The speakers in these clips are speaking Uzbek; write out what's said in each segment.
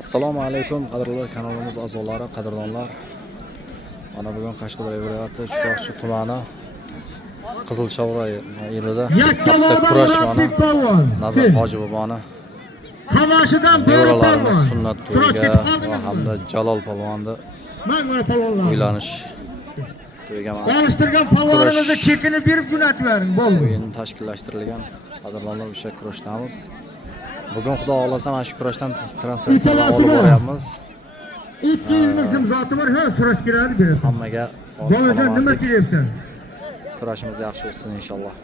Assalomu alaykum qadrli kanalimiz a'zolari, qadrdonlar. Mana bugun Qashqadaryo viloyati Chiroqchi tumani Qizilshavra yerida katta kurash mana Nazar Hoji boboni nevaralarimiz sunnat to'yiga va hamda Jalol polvonni uylanish to'yiga Konuşturgan polvonimizni chekini berib jo'natib bering, bo'ldi. O'yin tashkillashtirilgan. Qadrdonlar, o'sha kurashdamiz. Bugun xudo xolasa mana shu kurashdan translyatsiyalar olib boryapmiz. 200 ming so'm zoti bor, ha, so'rash kerak berasan. Hammaga Bolajon, nima kelyapsan? Kurashimiz yaxshi o'tsin inshaalloh.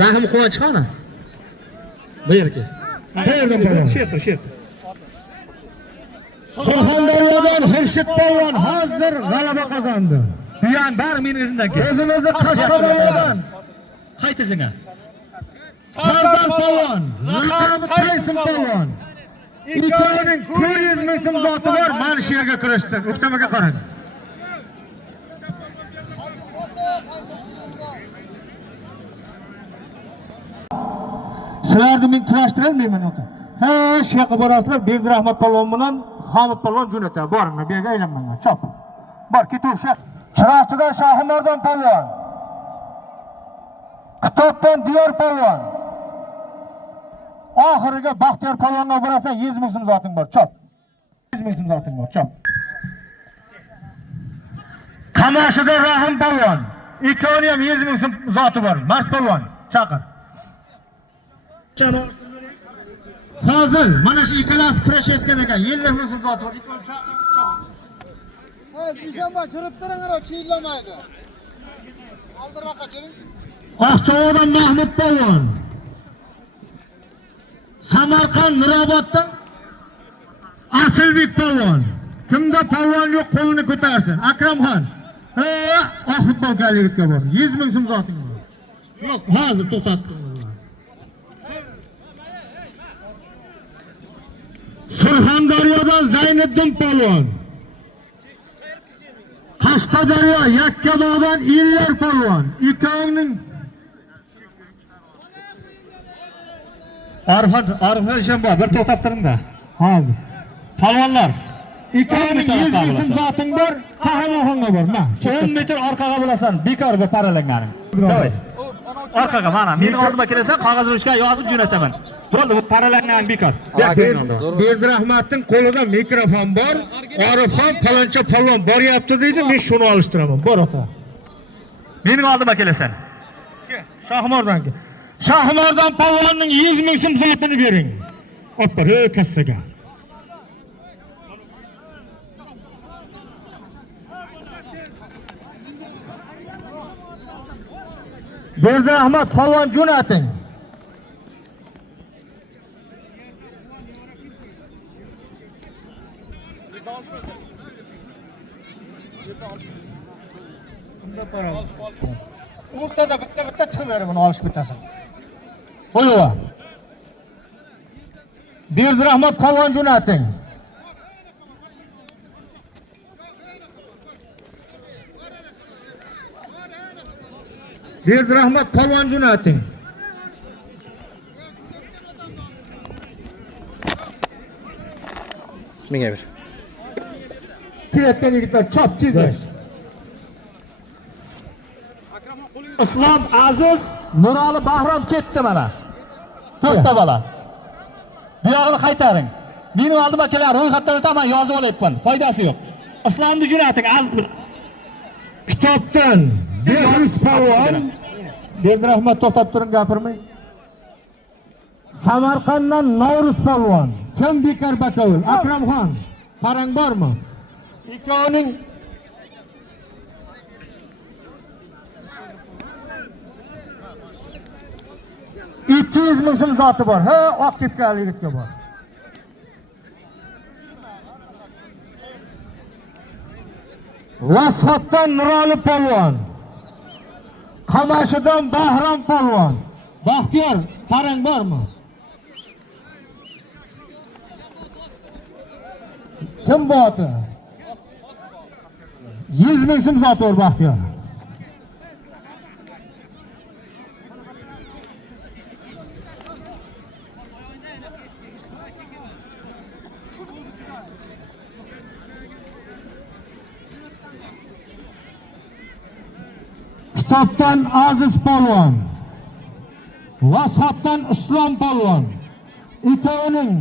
Rahim Quvonchxona. Bu yerga. Qayerdan polvon? Shu. Surxondaryodan Xurshid polvon hozir g'alaba qozondi. Buyan bari meni izimdan keldi. O'zimizni Qashqadaryodan Qaytasinga. Sardor polvon, laqabi Qaysim polvon. Ikkovining 200 ming so'm zoti bor, mana shu yerga kurashsin. O'ktamaga qarang. Sizlarni men kurashtirolmayman aka. Ha, shu yoqqa borasizlar, Berdirahmat polvon bilan Hamid polvon jo'natadi. Boringlar, bu yerga aylanmanglar. Chop. Bor, ketaver. Chiroqchidan Shahimordon polvon. Kitobdan Diyor polvon. Oxiriga Baxtiyor polvonga borasan, 100 ming so'm zoting bor. Chop. 100 ming so'm zoting bor. Chop. Qamashida Rahim polvon. Ikkovining ham 100 ming so'm zoti bor. Mars polvon, chaqir. Hozir mana shu ikkalasi kurashayotgan ekan. 50 ming so'm zoti bor. Ikkov chaqir. Dushanba kirib turinglar, chiylamaydi. Oldiroqqa chiring. Oqchovodan Mahmud polvon. Samarqand Miroboddan Asilbek polvon. Kimda polvon yo'q, qo'lini ko'tarsin. Akramxon. Ha, oq futbolkalikka bor. 100 ming so'm zoting bor. Yo'q, hozir to'xtatdim. Surxondaryodan Zayniddin polvon. Qashqadaryo Yakkabog'dan Illar polvon. Ikkovining Arifan Shambo, bir to'xtab turingda. hozir. Polvonlar, Ikkovining 100 ming so'm zoting bor, qahramonxonga bor. Ma, 10 metr orqaga bo'lasan, bekor bu paralanganing. Davay. Orqaga mana, meni oldimga kelasan, qog'oz ruchka yozib jo'nataman. Bo'ldi, bu paralangan bekor. Berdirahmatning qo'lida mikrofon bor. Orifxon paloncha polvon boryapti deydi, men shuni olishtiraman. Bor aka. Meni oldimga kelasan. Shahimordon. Shahimordon polvonning 100 ming so'm zotini bering. Oppa, kassaga. Berdirahmat polvon jo'nating. O'rtada bitta chiqib beraman, olishib ketasan. Qo'yva. Berdirahmat polvon jo'nating. Berdirahmat polvon jo'nating. Menga ber. Kelayotgan yigitlar chop tezlash. Islom Aziz Nurali Bahrom ketdi mana. To'xta bola. Bu yog'ini qaytaring. Meni oldimga kelar, ro'yxatdan o'taman, yozib olayapman. Foydasi yo'q. Islomni jo'nating, Aziz bilan. Kitobdan Berus polvon. Berdirahmat to'xtab turing, gapirmang. Samarqanddan Novruz polvon. Kim bekor bakovul? Akramxon. Qarang bormi? Ikkovining 200 ming so'm zoti bor. Ha, oq kepkali yigitga bor. Vasatdan Nurali polvon. Qamashidan Bahrom polvon. Baxtiyor, qarang bormi? Kim boti? 100 ming so'm zoti bor Baxtiyor. Kitobdan Aziz polvon va sotdan Islom polvon ikkovining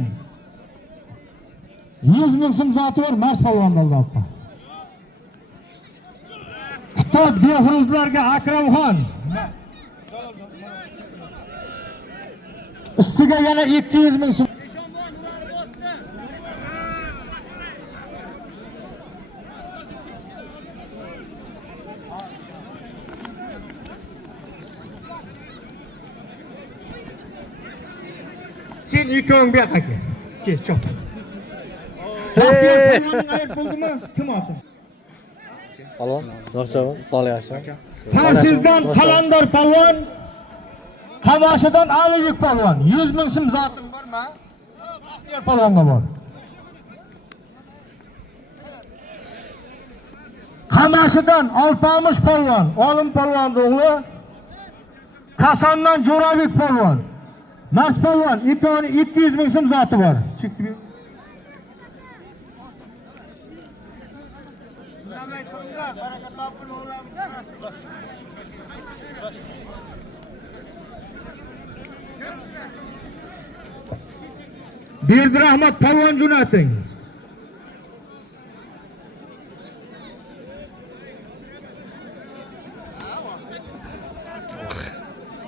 100 ming so'm zoti bor Mars polvon bo'ldi. Kitob behruzlarga Akramxon. Ustiga yana 200 ming so'm. Sen ikkoving bu yoqqa kel. Kel, chop. Baxtiyor polvonning ayb bo'ldimi? Kim otdi? Palvon, yaxshimi? Sog' yaxshi. Tarsizdan Qalandor polvon, Qamashidan Aliyik polvon. 100 ming so'm zotim bormi? Baxtiyor polvonga bor. Qamashidan Alpamush polvon, Olim polvonning o'g'li. Kasondan Jo'rabek polvon. Mars polvon, ikkovining 200 ming so'm zoti bor. Chekdi. Berdirahmat polvon jo'nating.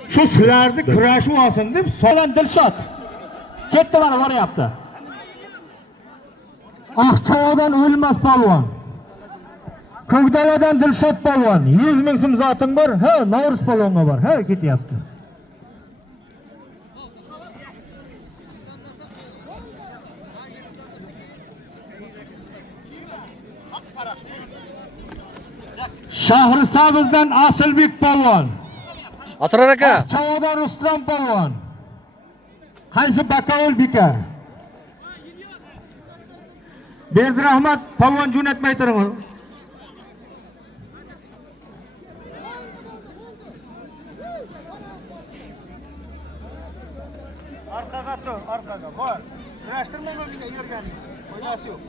Şu sizlarni kurashib olsin deb So'lan Dilshod. Ketdi mana boryapti. Aqchoqdan O'lmas polvon. Ko'kdaladan Dilshod polvon. 100 ming so'm zotim bor. Ha, Novruz polvonga bor. Ha, ketyapti. Shahrisabzdan Asilbek polvon. Asrar aka. Aqchoqdan Ruslan polvon. Qaysi Bakovul bekar. Berdirahmat polvon jo'natmay turing. Arqaga tur, arqaga bor. Kurashtirma meni yurganing. Foydasi yo'q.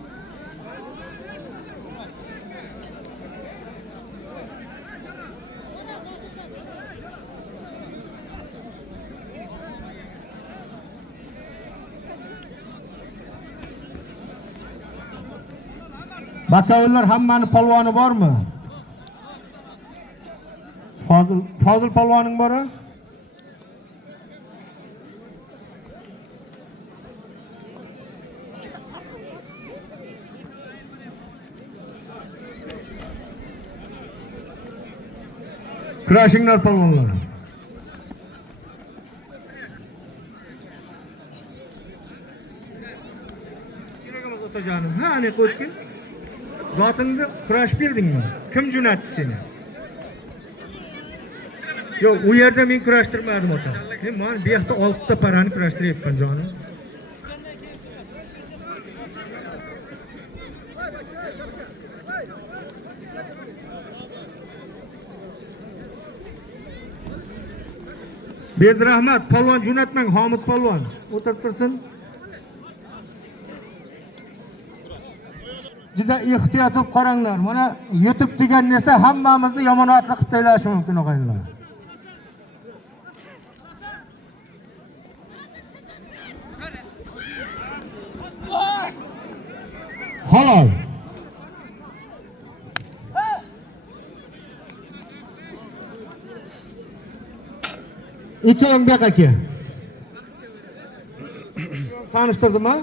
Bakovullar hammani polvoni bormi? Fozil polvoning bor-a? Kurashinglar polvonlar. Kerakimiz otajonim. Ha, ne qo'ydim? Zotingni kurash bildingmi? Kim jo'natdi seni? Yo'q, u yerda men kurashtirmadim ota. Men mana bu yoqda 6 ta parani kurashtiryapman jonim. Berdirahmat polvon jo'natmang, Homid polvon. O'tirib tursin. Juda ehtiyot bo'lib qaranglar. Mana YouTube degan narsa hammamizni yomonotli qilib tashlashi mumkin o'g'aylar. Halol. Ikkoving bu yoqqa kel. Tanishtirdimmi?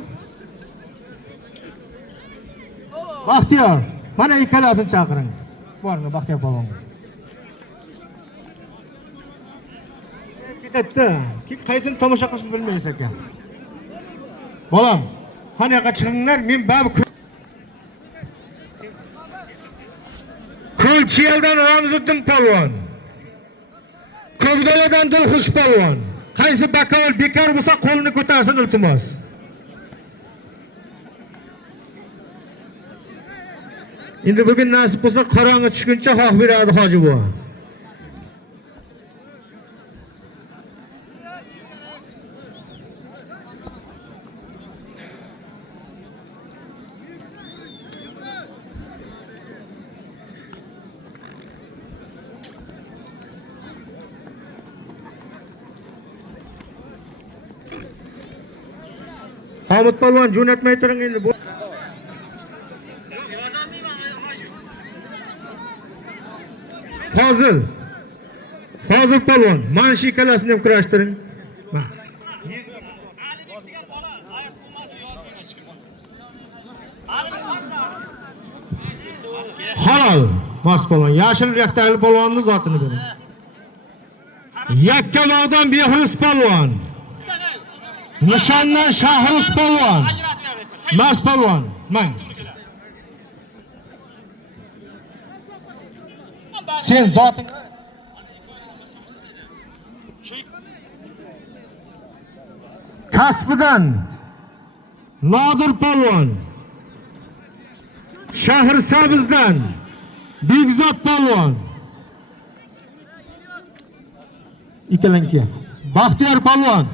Baxtiyor, mana ikkalasini chaqiring. Bormi Baxtiyor polvon? Ketdi. Qaysini tomosha qilishni bilmaysiz ekan. Bolam, qani yoqqa chiqinglar, men babi Ko'lchiyaldan Ramziddin polvon. Ko'kdaladan Dilxush polvon. Qaysi Bakovul bekor bo'lsa qo'lini ko'tarsin iltimos. Endi bugun nasib bo'lsa qorong'i tushguncha xoh beradi hoji buva. Hamid polvon jo'natmay turing endi. Fozil polvon, mana shu ikkalasini ham kurashtiring. Halol, Mars polvon, yashil rektali polvonning zotini bering. Yakkabog'dan Behruz polvon. Nishondan Shahruz polvon. Mars polvon, mang. Sen zoting Kasbidan Nodir polvon. Shahrisabzdan Begzod polvon. Ikkalanki. Baxtiyor polvon.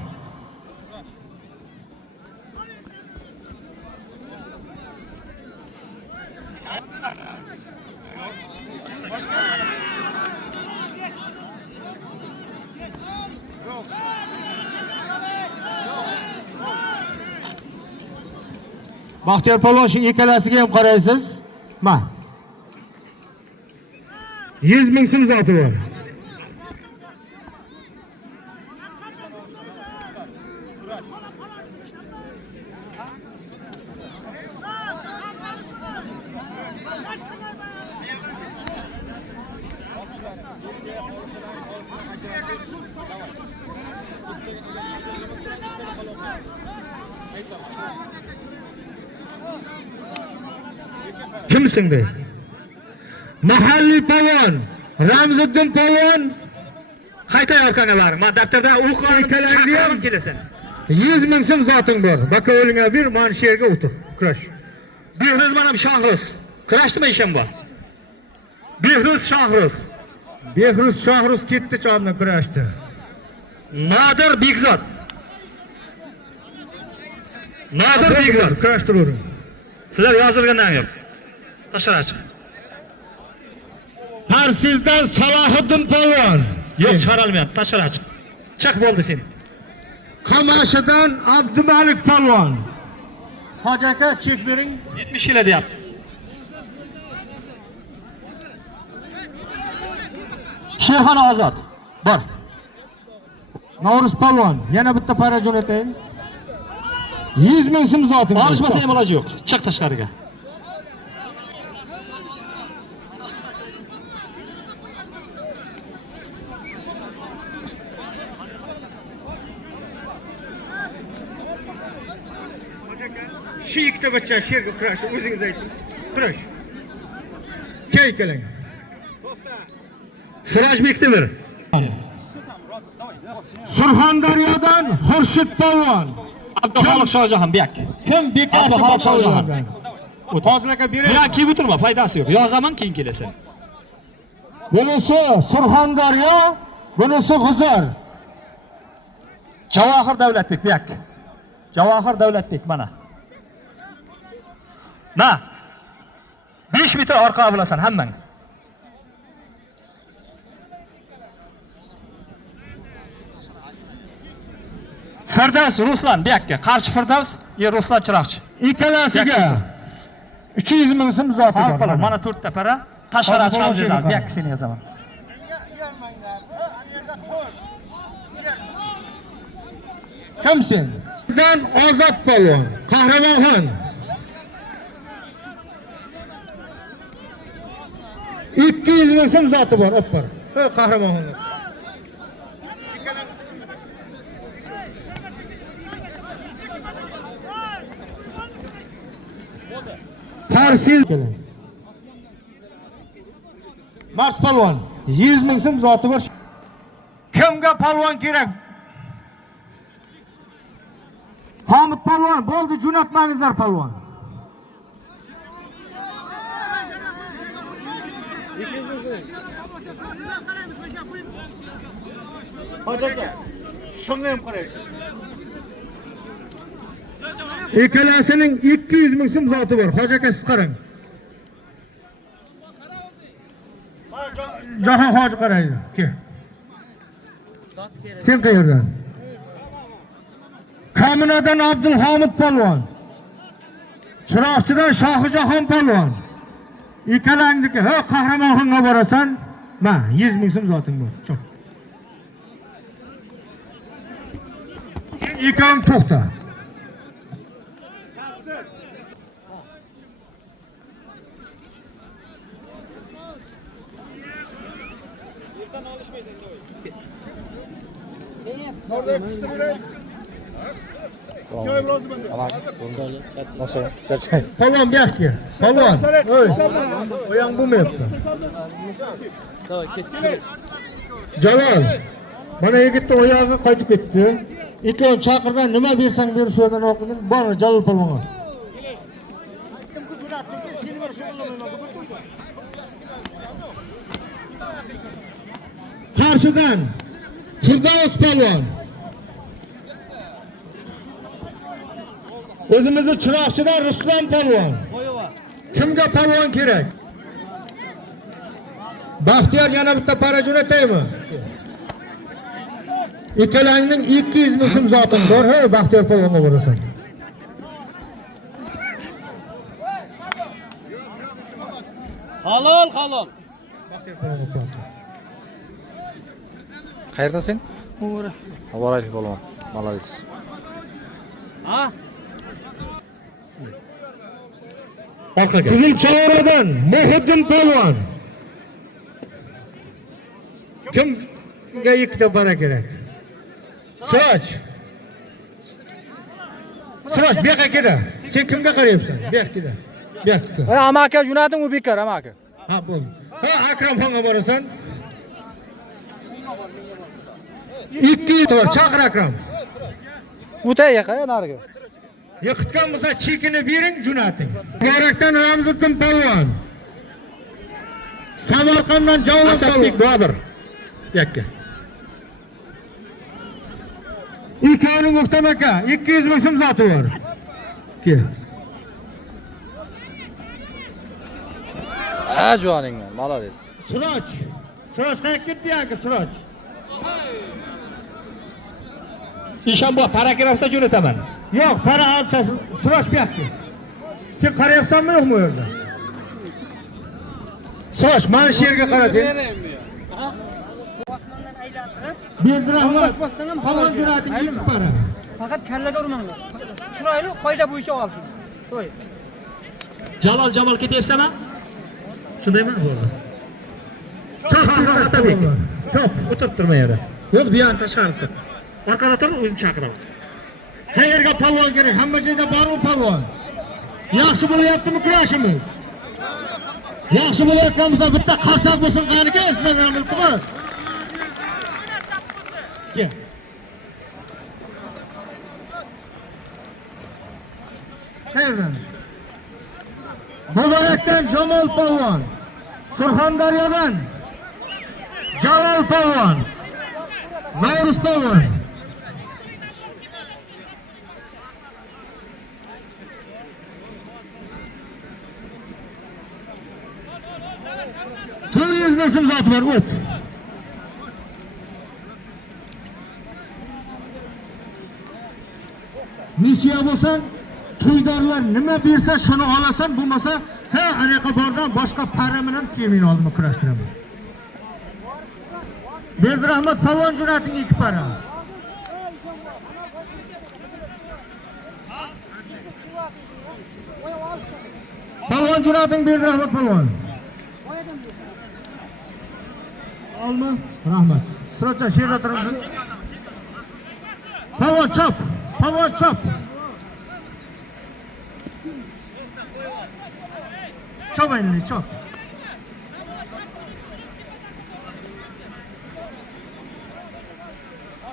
Baxtiyor polvon shu ikkalasiga ham qaraysiz. Ma. 100 ming so'm zoti bor. Kimsin be? Mahalliy polvon, Ramziddin polvon. Qayta orqangga boring. Men daftarda o'qib Ikkalangni kelasan. 100 ming so'm zoting bor. Baka o'lingga bir, mana shu yerga o'tir. Kurash. Behruz mana bu Shohruz. Kurashdimi ishim bor? Behruz Shohruz. Behruz Shohruz ketdi chomdan kurashdi. Nodir Begzod. Nodir Begzod. Kurashtiravering. Sizlar yozilgandan yo'q. Tashqari chiq. Parsizdan Salohiddin polvon. Yo'q, chiqarolmayapti. Tashqari chiq. Chiq bo'ldi sen. Qamashidan Abdumalik polvon. Hoji aka, chek bering. 70 yil deyapti. Shayxon Ozod. Bor. Novruz polvon, yana bitta para jo'nataymi? 100 ming so'm zoting. Olishmasa ham iloji yo'q. Chiq tashqariga. Shu ikkita bachcha sherga kurashdi, o'zingiz ayting. Kurash. Keykeling. Sirojbekni bir. Surxondaryodan Xurshid polvon. Abduxoliq Shohjahon bek. Kim bekor Abduxoliq Shohjahon. Fozil aka bering. Ya kelib o'tirma, foydasi yo'q. Yozaman keyin kelasan. Bunisi Surxondaryo, bunisi G'uzor. Javohir Davlatbek bek. Javohir Davlatbek mana. Na. 5 metr orqa bilasan hammang. Firdavs Ruslan buyakka, qarshi Firdavs, Ruslan Chiroqchi. Ikkalasiga 300 ming so'm zoti bor. Mana 4 ta para, tashqari chiqib yozamiz. Buyakka seni yozaman. Kimsen? Dan Ozod polvon, Qahramonxon. 200 ming so'm zoti bor, opar. Qahramonxon. Parsiz Mars polvon 100 ming so'm zoti bor. Kimga polvon kerak? Hamid polvon, bo'ldi, jo'natmangizlar polvon. Hoji aka, shunga ham qaraysiz. Ikkalasining 200 ming so'm zoti bor. Hoji aka, siz qarang. Jahon hoji qaraydi. Ke. Sen qayerdan? Kominadan Abdulhamid polvon. Chiroqchidan Shohijahon polvon. Ikkalangniki, ha Qahramonxonga borasan. Ma, 100 ming so'm zoting bor. Cho'p. Ikkom to'xta. Nasıl? Çerçeve. Polvon bu yoqqa. Polvon. Oy. Bu yoq bo'lmayapti. Jalol. Mana yigitning oyog'i qaytib ketdi. Ikkovini chaqirdan nima bersang ber shu yerdan o'qidim. Bor Jalol polvonga. Qarshidan Firdavs polvon. O'zimizni Chiroqchidan Ruslan polvon. Kimga polvon kerak? Baxtiyor yana bitta para jo'nataymi? Ikkalangning 200 ming so'm zoting bor, ha, Baxtiyor polvonga borasan. Halol, halol. Baxtiyor polvonga borasan. Qayerdan sen? O'g'ri. Avoraylik polvon. Молодец. Ha? Qizil Chog'radan Muhiddin polvon. Kimga ikkita para kerak? Siroj. Siroj, bu yoqqa kela. Sen kimga qarayapsan? Bu yoqqa kela. Bu yoqqa. Ana amaki jo'nating u bekor amaki. Ha, bo'ldi. Ha, Akramxonga borasan. 2 tor chaqir Akram. O'tay yaqa nariga. Yiqitgan bo'lsa chekini bering, jo'nating. Muborakdan Ramziddin polvon. Samarqanddan Javlon polvon. Bodir. Yakka. Ikkovining o'xtam aka, 200 ming so'm zoti bor. Kel. Ha jo'ning, молодец. Siroj. Siroj qayerga ketdi aka, Siroj? ishon bor, para keraksa jo'nataman. Yo'q, para olsa Siroj bu yoqqa. Sen qarayapsanmi yo'qmi u yerda? Siroj, mana shu yerga qara sen. Berdirahmat. Polvon jo'nating 2 para. Faqat kallaga urmanglar. Chiroyli qoida bo'yicha olsin. Qo'y. Jamol ketyapsanmi? Shundaymi? Bo'ldi. Chop, Atabek. Chop, o'tirib turma yere. Yo'q, bu yoqqa tashqarida. Orqada tur, o'zini chaqiraman. Qayerga polvon kerak? Hamma joyda bor-ku polvon. Yaxshi bo'lyaptimi kurashimiz? Yaxshi bo'layotgan bo'lsa bitta qarsak bo'lsin qaniga sizlardan iltimos. Kel. Qayerdan? Muborakdan Jamol polvon. Surxondaryodan Jalol polvon. Navruz polvon. Nasıl zat var ot? Nechya bo'lsan, to'ydarlar nima bersa shuni olasan, bo'lmasa, ha, anaqa bordan boshqa para bilan temin oldimni kurashtiraman. Berdirahmat polvon jo'nating 2 para. Polvon jo'nating Berdirahmat polvon. Alma, rahmat. Sirojjon sherda turibsiz. Polvon chop, polvon chop. Chopayli, chop.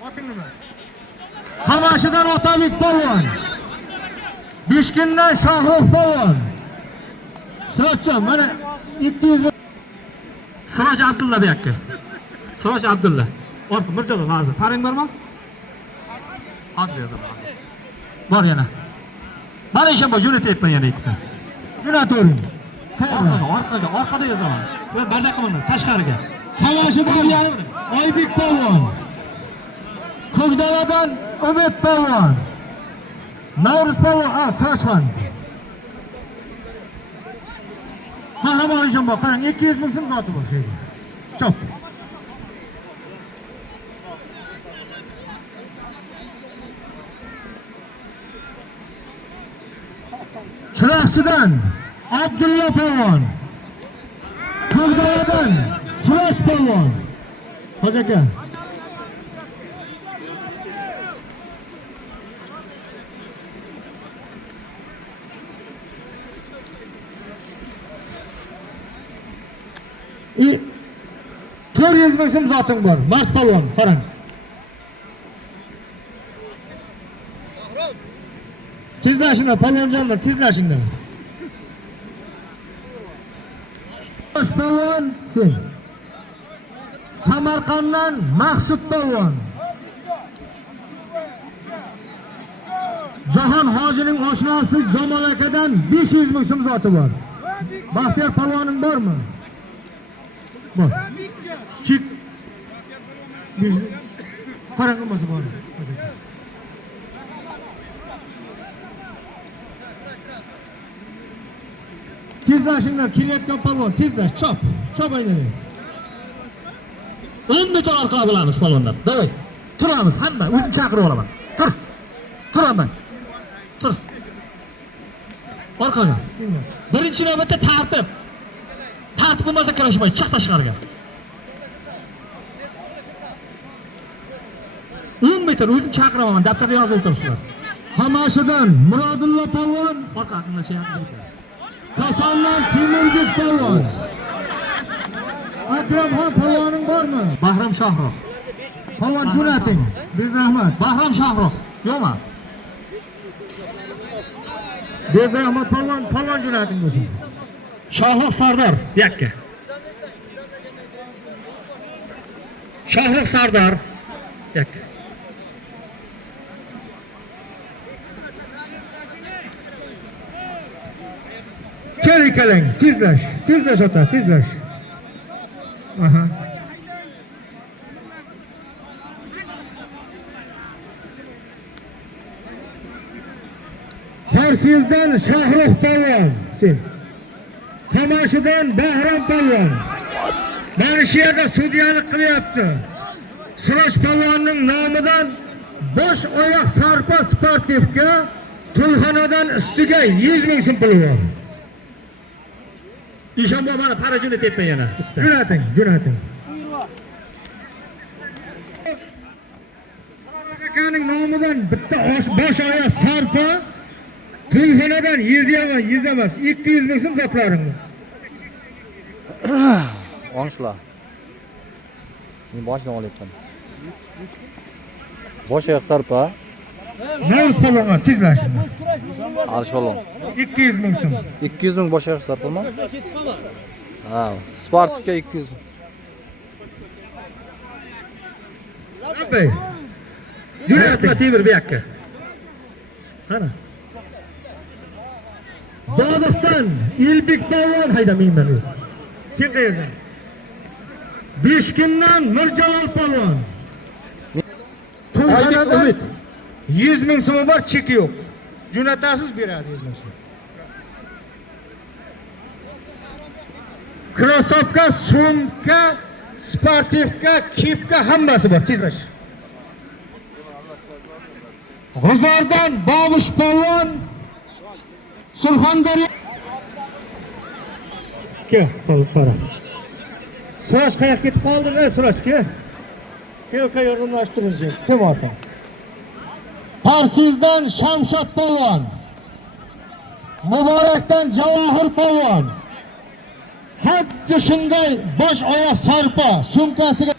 Oting nima? Qamashidan Otabek polvon. Bishkindan Shohrux polvon. Sirojjon, mana 200 ming. Siroj Abdulla bu yoqqa. Siroj Abdulla. Orqa Mirjalol hozir. Paring bormi? Hozir yozaman. Bor yana. Mana ishim bor, jo'natyapman yana ikkita. Jo'natavering. Orqada yozaman. Sizlar barda qilmanglar, tashqariga. Qamashidan Oybek polvon. Ko'kdaladan Umid polvon. Navruz polvon, Sirojxon. Qahramon Eshonboy, qarang 200 ming so'm zoti bor şeyda. Chop. Chiroqchidan Abdulla polvon. Qurdoyadan Siroj polvon. Hoji aka. I 400 ming so'm zoting bor. Mars polvon, qarang. Tezlashinglar, polvonjonlar, tezlashinglar. Siroj polvon, sen. Samarqanddan Maqsud polvon. Jahon hojining oshnosi Jamol akadan 500 ming so'm zoti bor. Baxtiyor polvoning bormi? Bor. Chik. Qarang bo'lmasa bor. Tezlashinglar, kelayotgan polvon, tezlash, chop. Chop aylanay. 10 metr orqaga bo'lamiz polvonlar. Davay. Turamiz hamma, o'zim chaqirib olaman. Tur. Turaman. Tur. Orqaga. Birinchi navbatda tartib. Tartib bo'lmasa kurashmaydi, chiq tashqariga. 10 metr o'zim chaqiraman, daftarga yozib o'tiribsizlar. Qamashidan Murodullo polvon, orqaga chiqyapti. Kosondan Temirgul polvon. Akramxon polvoning bormi? Bahrom Shohroh. Polvon jo'nating. Berrahmat. Bahrom Shohroh. Yo'qmi? Berrahmat polvon jo'nating bo'lsin. Shohroh Sardor, yakka. Shohroh Sardor, yakka. Keling, tezlash ota, tezlash. Aha. Tarsizdan Shohroh polvon, sen. Qamashidan Bahrom polvon. Mana shu yerda sudyalik qilyapti. Siroj polvonning nomidan bosh oyoq sarpo sportivga Tulxonadan ustiga 100 ming so'm puli bor. Eshonboy mana tarajini teppa yana. Jo'nating. Akaning nomidan bitta bosh oyoq sarpo Tulxonadan 100 emas, 200 ming so'm zotlaring. Ongslar. Men boshdan olyapman. Bosh oyoq sarpa. Navruz polvonga tezlashing. Alish polvon. 200 ming so'm. 200 ming bosh oyoq sarpami? Ha, Spartakka 200 ming. Abay. Jo'natma temir bu yoqqa. Qara. Dodiston Elbek polvon haydamayman men. Sen qayerdan? Beshkindan Mirjalol polvon. Umid 100 ming so'm bor, cheki yo'q. Jo'natasiz beradi 100 ming so'm. Krossovka, sumka, sportivka, kepka hammasi bor, tezlash. G'uzordan Bobush polvon, Surxondaryo. Ke, qara. Siroj qayoqqa ketib qolding, Siroj, ke? Ke yordamlashtiring, kim ota? Tarsizdan Shamshod polvon. Muborakdan Javohir polvon. Xuddi shunday bosh oyoq sarpo, sumkasiga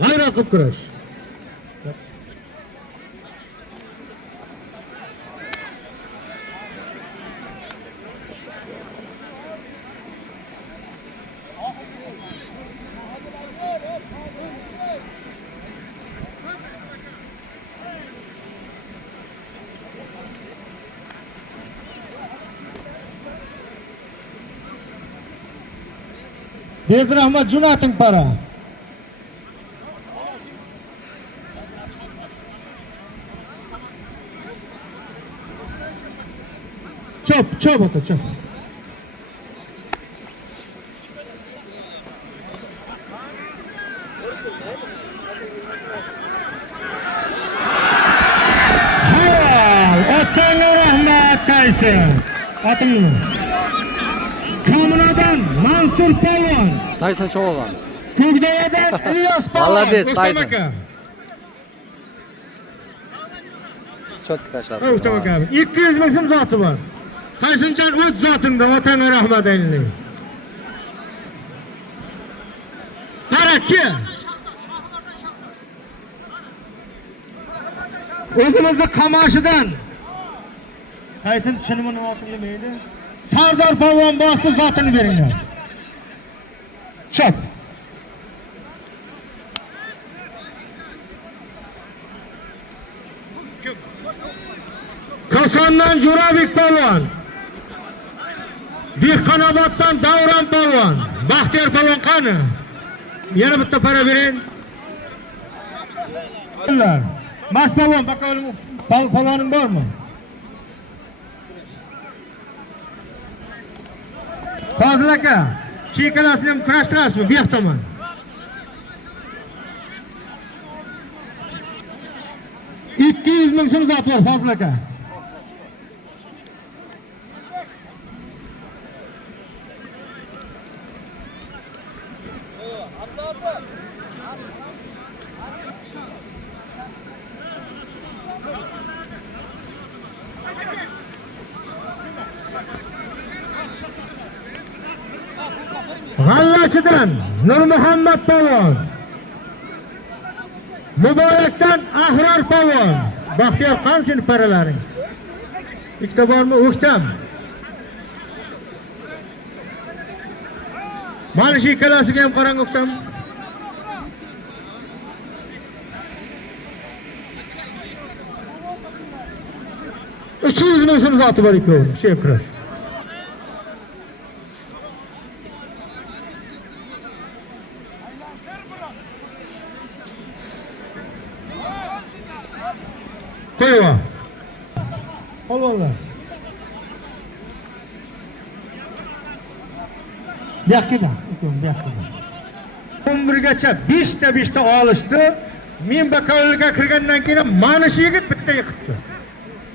g'ayrat qilib kurash. Berdirahmat jo'nating para. Çöp ota, çöp. Hayal, otanga rahmat Tayson. Atim nima? Kommunadan Mansur Polvon. Tayson Cho'g'an. Ko'kdayadan Ilyos Polvon. Молодец, O'ktam Tayson. aka. Cho'tka tashlab. O'ktam aka. 200 ming so'm zoti bor. Taysonjon o'z zotingda otanga rahmat aylaylik. Qaraki. O'zimizni Qamashidan Tayson tushunimi nima otilmaydi? Sardor Polvon boshsiz zotini beringlar. Chop. Kosondan Jo'rabek Polvon. Dehqonoboddan Davron Polvon. Baxtiyor Polvon qani? Yana bitta para bering. Mas Polvon, bakalım polvoning bormi? Fozil aka, chekalasini ham kurashtirasizmi? Bu yoqdaman. $200 ming so'm zot bor Fozil aka. G'allachidan Nurmuhammad Polvon. Muborakdan Ahror Polvon. Baxtiyor qani sening paralaring? Ikkita bormi? O'ktam. Mana shu ikkalasiga ham qarang O'ktam. $300 ming so'm zoti bor ikkovi. Shu kurash. Qo'yva. Polvonlar. Bu yoqda, bu yoqda. 11gacha 5 ta olishdi. Men bakovulga kirgandan keyin mana shu yigit bitta yiqibdi.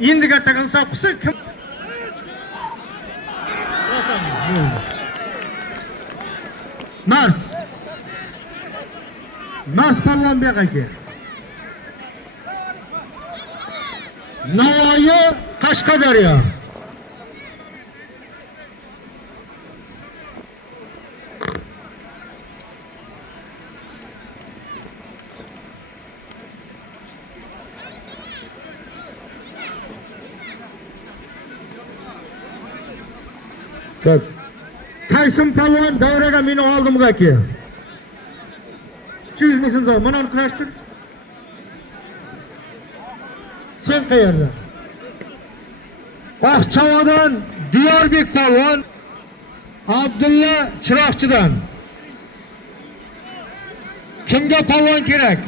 Endi ertaga hisob qilsa kim? Mars Polvon bu yoqqa. Navoiy, Qashqadaryo. Tayson Polvon davraga meni oldimga kel. 200 ming so'm, mana uni kurashtir. Sen qayerda? Baxchovodan Diyorbek Polvon, Abdulla Chiroqchidan. Kimga polvon kerak?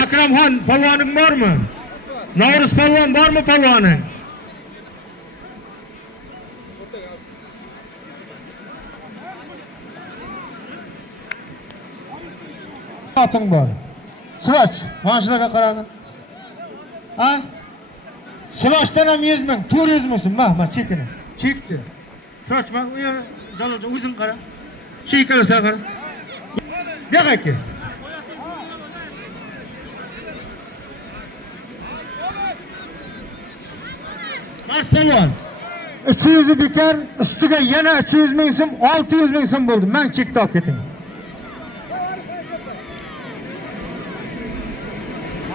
Akramxon polvoning bormi? Novruz polvon bormi polvoning? Oting bor. Siroj, mana shularga qarang. Ha? Sirojdan ham 100 ming, 400 ming so'm, mana chekini. Chekdi. Siroj, mana u Jaloljon o'zing qara. Shu ikkalasiga qara. Yo'q aka. Mas polvon. 300 bekar, ustiga yana 300 ming so'm, 600 ming so'm bo'ldi. Men chekdi olib keting.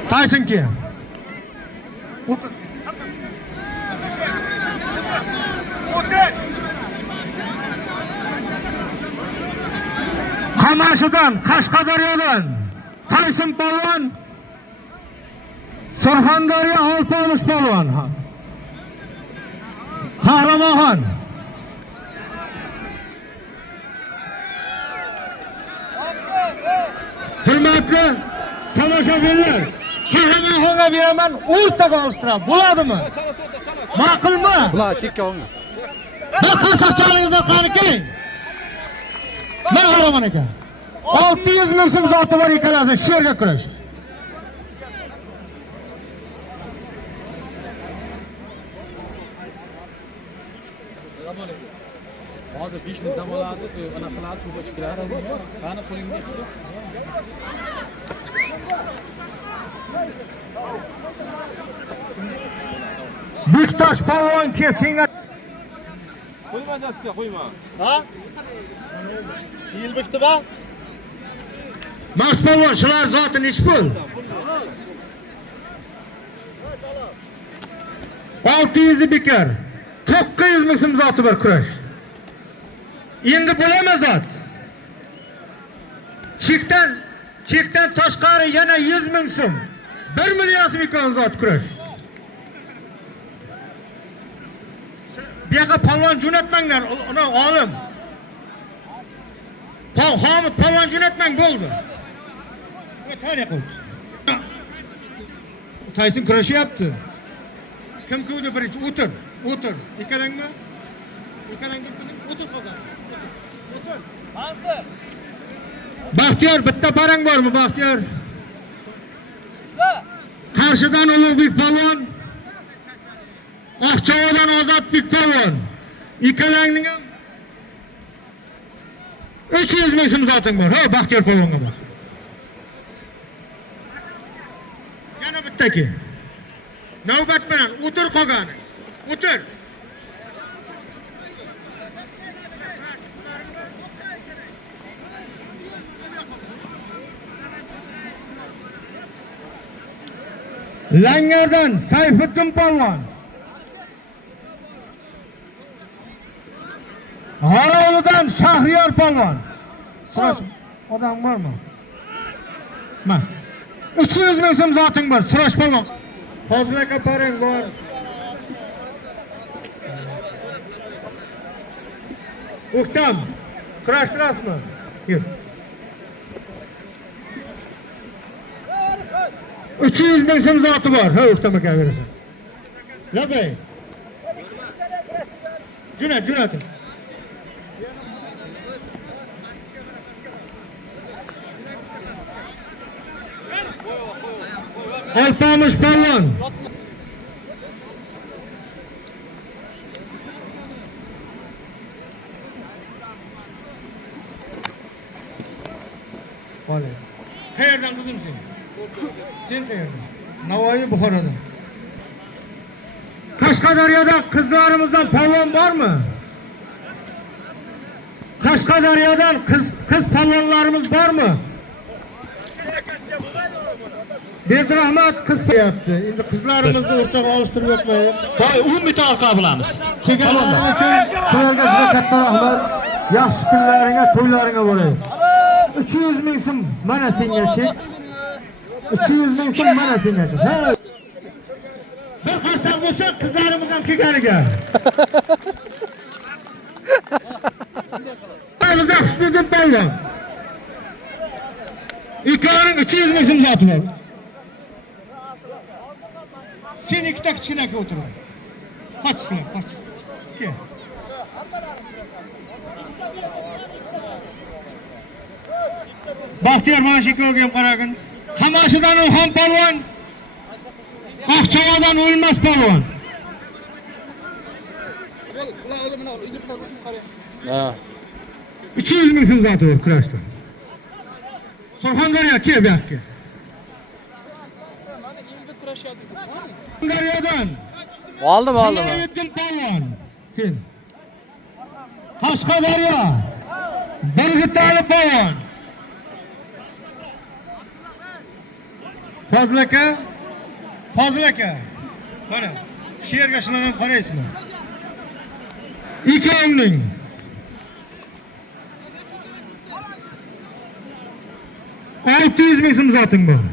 Tayson ki. Qamashidan, Qashqadaryodan Tayson Polvon, Surxondaryo Alpomish Polvon. Qahramonxon. Hurmatli tomoshabinlar, Qahramonxonga beraman, o'rtaga olishtirib bo'ladimi? Ma'qulmi? Bular chekka olma. Bir qarsaqchaligingizdan qani keling. Mana qaraman ekan. 600 ming so'm zoti bor ekanlar shu yerga kurash. Hozir 5 ming dam oladi, anaqa qiladi, suvga ichib kiradi. Qani qo'lingga ichib. Bektosh polvon senga Qo'yma dastga, qo'yma. Ha? Yil bikti ba? Mas polvon shular zoti nechi pul? 600 bekar. 900 ming so'm zoti bor kurash. Endi bo'lamas zot. Chekdan tashqari yana 100 ming so'm. 1 million so'm ekan zot kurash. Bu yoqqa polvon jo'natmanglar, uni olim. Hamid polvon jo'natmang bo'ldi. Bu tani qo'ydi. Tayson kurashyapti. Kim kuvdi birinchi? O'tir. Ikkalangmi? O'tir qolgan. O'tir. Mansur. Baxtiyor, bitta parang bormi, Baxtiyor? Qarshidan Ulug'bek polvon. Oqchovodan Ozodbek polvon. Ikkalangning ham 300 ming so'm zoting bor. Ha, Baxtiyor polvonga bor. Yana bittaki. Navbat bilan o'tir qolgani. O'tir. Langardan Sayfiddin polvon. G'arovlidan Shahriyor polvon. Sirash odam bormi? Ma. 300 ming so'm zoting bor, Sirash polvon. Fozlaka parang bor. O'ktam, kurashtirasizmi? Yur. 300 ming so'm zoti bor. Ha, O'ktam aka berasan. Labay. Jo'nat. Alpamış polvon. Qolay. Qayerdan qizim sen? Sen qayerdan? Navoiy Buxorodan. Qashqadaryoda qizlarimizdan polvon bormi? Qashqadaryodan qiz polvonlarimiz bormi? Berdirahmat qiz qo'yapti. Endi qizlarimizni o'rtaga olishtirib yotmaylik. Voy, umumiy qabul qilamiz. Kelganlar uchun sizlarga juda katta rahmat. Yaxshi kunlaringga, to'ylaringga bo'lay. 300 ming so'm mana senga chek. 300 ming so'm mana senga chek. Ha. Bir qarsaq bo'lsa qizlarimiz ham kelganiga. Bizda Husniddin polvon. Ikkovining 300 ming so'm zoti bor. Sen ikkita kichkina aka o'tir. Qochsizlar, qoch. Kel. Baxtiyor mana shu ikkoviga ham qaragin. Qamashidan Ulxon polvon. Oqchovodan O'lmas polvon. Ha. 300 ming so'm zoti bor kurashda. Surxondaryo kel bu yoqqa. Surxondaryodan Oldim. Yetim polvon. Sen. Qashqadaryo. Birgitali polvon. Fozlaka. Mana, shu yerga shunaqa qaraysizmi? Ikkoving. $600 ming so'm zoting bor.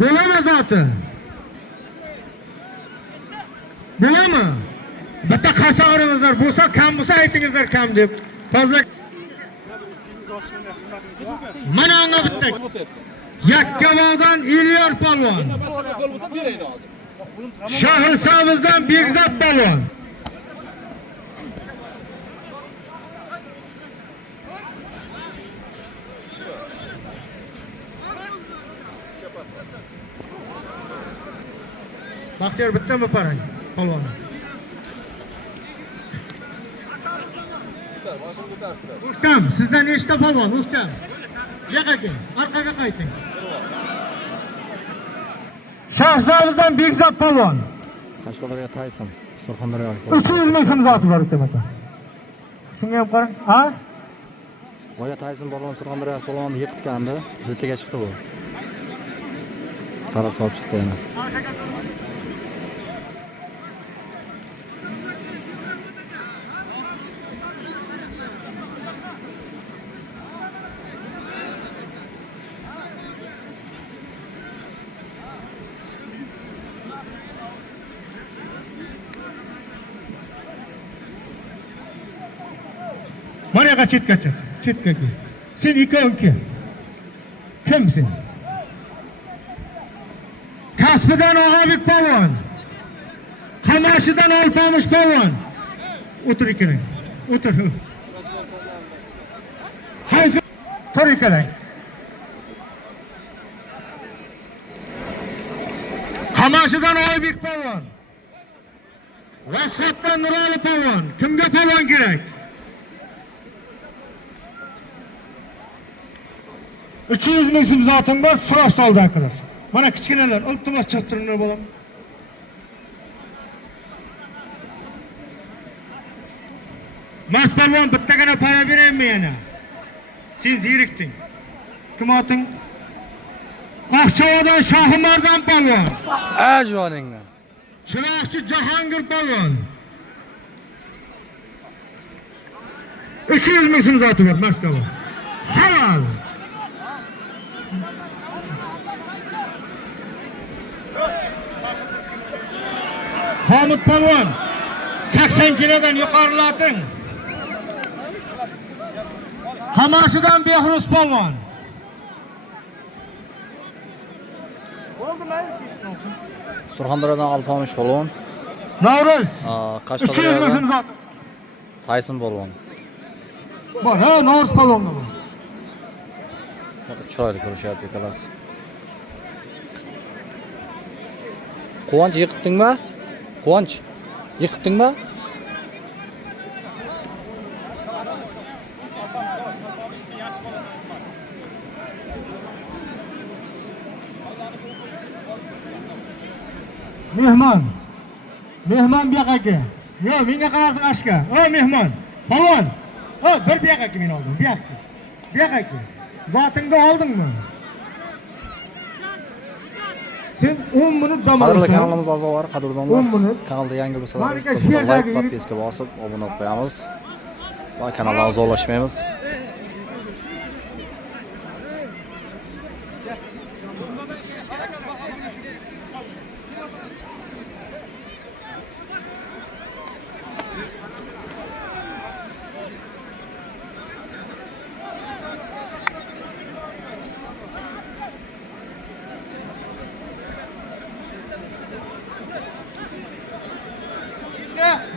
Bo'lami zoti? Bo'lami? Bitta qarsog'ingizlar bo'lsa, kam bo'lsa aytingizlar kam deb. Fazla. Mana anga bitta. Yakkabog'dan Elyor polvon. Shahrisabzdan Bekzod polvon. Baxtiyor bittami parang polvon? Muhtam, sizdan nechta polvon? Muhtam. Yo'q aka, orqaga qayting. Shahrisabzdan Bekzod polvon. Qashqadaryo Tayson, Surxondaryo. 300 ming so'm zoti bor bitta aka. Shunga ham qarang. Ha? Boya Tayson polvon Surxondaryo polvonni yiqitgandi, zitiga chiqdi bu. Qarab solib chiqdi yana. Mana yoqqa chetgacha. Chetgaga. Sen ikkoving kimsin? Kasbidan Og'abek polvon. Qamashidan Olpomish polvon. O'tir ikkalang. O'tir. Qaysi? Tur ikkalang. Qamashidan Oybek polvon. Vasxatdan Nurali polvon. Kimga polvon kerak? 300 ming so'm zoting bor, so'rashdi oldi arkadaş. Mana kichkinalar, iltimos chiqib turinglar bolam. Mas polvon bittagina para beraymi yana? Sen zerikding. Kim oting? Oqchovodan Shohimardon polvon. Joningdan. Chiroqchi Jahongir polvon. 300 ming so'm zoti bor, mas polvon. Halol. Hamid polvon 80 kilodan yuqorilating. Qamashidan Behruz polvon. Surxondaryodan Olpomish polvon. Navruz. 300 ming so'm zot. Tayson polvon. Bor, ha, Navruz polvon. Chiroyli ko'rishyapti ikkalasi. Quvonch yiqitdingmi? Quvonch yiqitdingmi? Mehmon bu yoqqa aka. Yo, menga qarasin ashka. O mehmon. Polvon. O, bir bu yoqqa aka men oldim. Bu yoqqa. Bu yoqqa aka. Zotingni oldingmi? Sen 10 minut dam Qadrli olasan. kanalimiz a'zolari, qadrdonlar. 10 minut. Kanalda yangi bo'lsalar, Malika like, sherdagi- podpiska bosib, obuna bo'lib qo'yamiz. Va kanalga a'zolashmaymiz.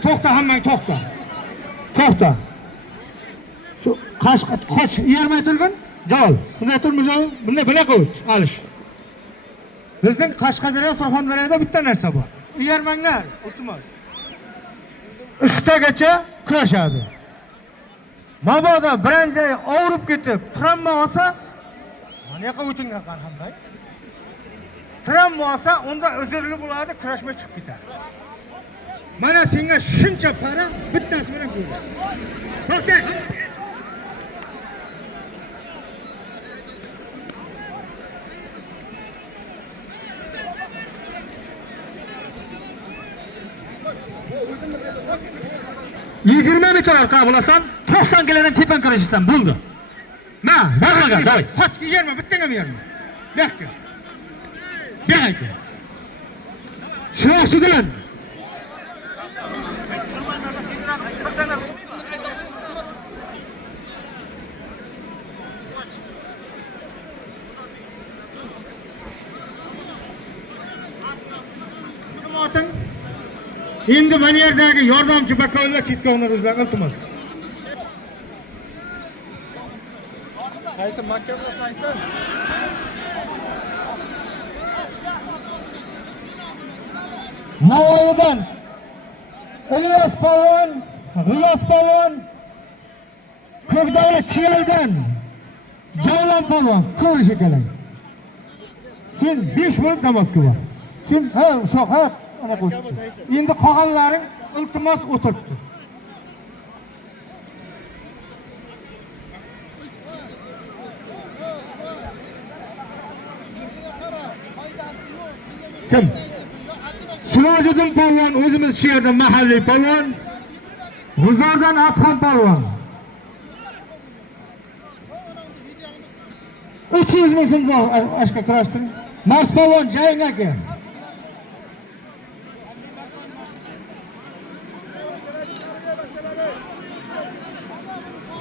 To'xta, hammang to'xta. To'xta. Shu qoch yermay turgin. Javob. Bunday turmisan? Bunday bunaqa o't, alish. Bizning Qashqadaryo, Surxondaryoda bitta narsa bor. Yermanglar, o'tmas. Ustagacha kurashadi. Mabodo birinchi og'rib ketib, travma olsa, mana yoqqa o'tinglar qan hammang. Travma olsa, unda uzrli bo'ladi, kurashmay chiqib ketadi. Mana senga shuncha para bittasi bilan ko'r. To'xta. Yigirma metr orqa bo'lasan, 90 kilodan tepan qarashisan, bo'ldi. Ma, baqaga, davay. Qoch, yerma, bittanga yerma. Bu yoqqa. Bu yoqqa. Sho'xidan Endi mana yerdagi yordamchi bakovlar chetga o'zlar iltimos. Qaysi maktabda qaysi? Navoiydan İlyas Polvon, G'iyos Polvon, Ko'kdagi Chiyaldan Javlon Polvon ko'rish kerak. Sen 5 minut namozga bor. Sen ha, ana qo'yib. Endi qolganlaring iltimos o'tiribdi. Kim? Sirojiddin Polvon o'zimiz shu yerda mahalliy polvon. G'uzordan Atxon polvon. 300 ming so'm ashka kurashtiring. Mars polvon jang aka.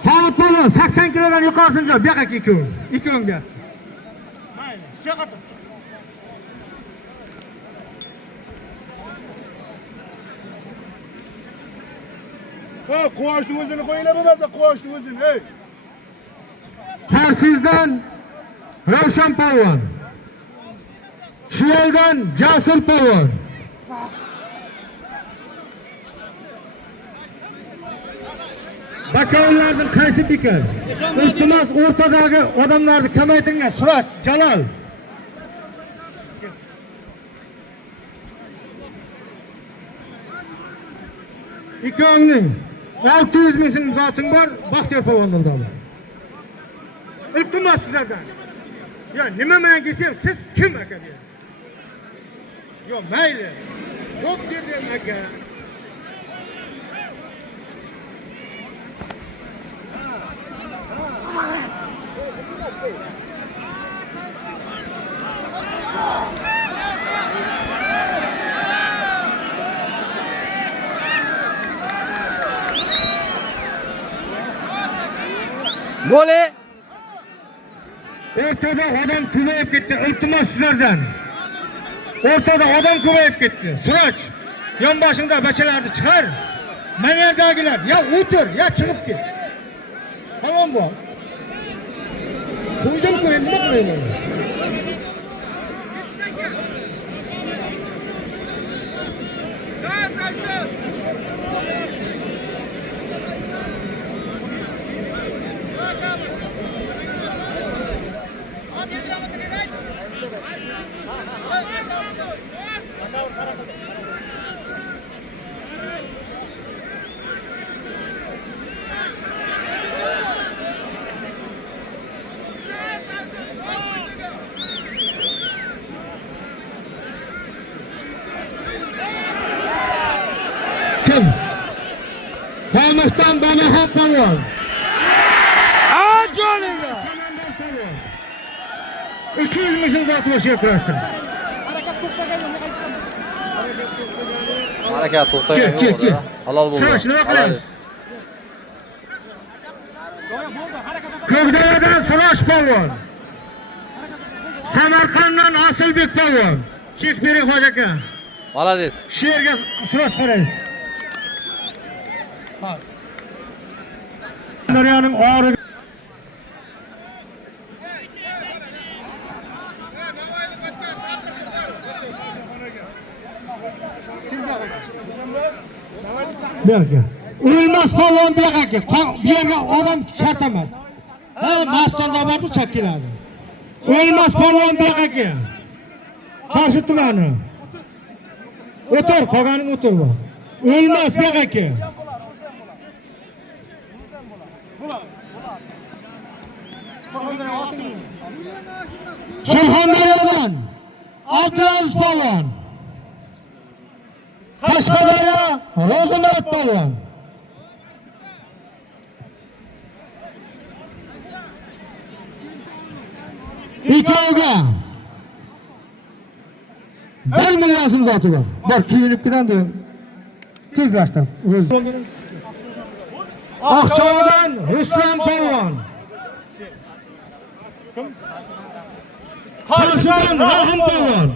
Xolid polvon 80 kilodan yuqorisincha bu yoqqa ikkovingga. Mayli, shu yoqqa tur. Ha, quvoshning o'zini qo'yinglar bo'lmasa, quvoshning o'zini, hey. Tarsizdan Ravshan polvon. Chiyaldan Jasur polvon. Bakovlarning qaysi bekor? Iltimos o'rtadagi odamlarni kamaytiringlar. Suraj, Jalol. İkkovingning 600 ming so'm zoting bor, Baxtiyor polvondan olar. İltimos sizlardan. Ya nima bilan kelsam, siz kim aka deydi. Yo, mayli. Yo'q dedim aka. Bo'le. O'rtada odam ko'payib ketdi. Iltimos sizlardan. O'rtada odam ko'payib ketdi. Suraj, yonboshingda bachalarni chiqar. Mana yerdagilar, ya o'tir, ya chiqib ket. Tamam bu. Qo'ydim-ku, endi nima qilayman? Kim? Qo'mishdan Babaxon polvon. Jo'ninga. 200 ming so'm o'tishga kurashdim. Harakat to'xtagan yo'q. Halol bo'ldi. Halol. Ko'kdaladan Suraj polvon. Samarqanddan Asilbek polvon. Chek bering hoji aka. Malades. Shu yerga Suraj qaraysiz. Daryoning og'ri Berga. O'lmas polvon bu yoqqa. Bu yerga odam shart emas. Ha, mastonda bor bu chakiladi. O'lmas polvon bu yoqqa. Qarshi tumani. O'tir, qolganing o'tir bu. O'lmas bu yoqqa. Surxondaryodan Abdulaziz polvon. Qashqadaryo Ro'zimrat polvon. Ikkovga 1 million so'm zoti bor. Bor, kiyinibkidan de tezlashtir. Oqcho'dan Ruslan polvon. Qarshidan Rahim polvon.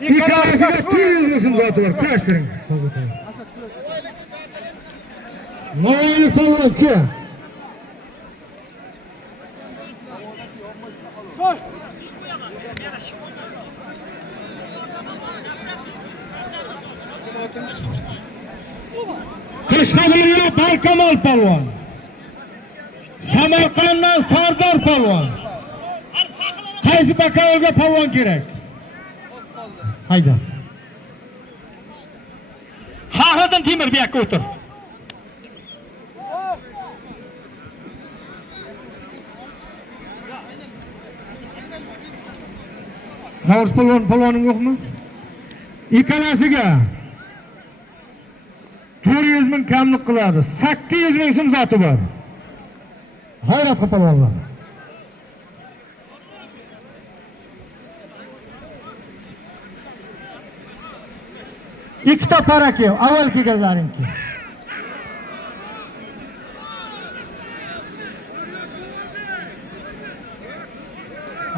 İkkalasiga 200 ming zoti bor. Kurashtiring. Noyali polvon ki. Qashqadaryo Barkamol polvon. Samarqanddan Sardor polvon. Qaysi bakovulga polvon kerak? Hayda. Fahriddin Temir bu yoqqa o'tir. Navruz polvoning yo'qmi? Ikkalasiga 400 ming kamlik qiladi. 800 ming so'm zoti bor. Hayratli polvonlar. Ikkita paraki, avval kelganlaringki.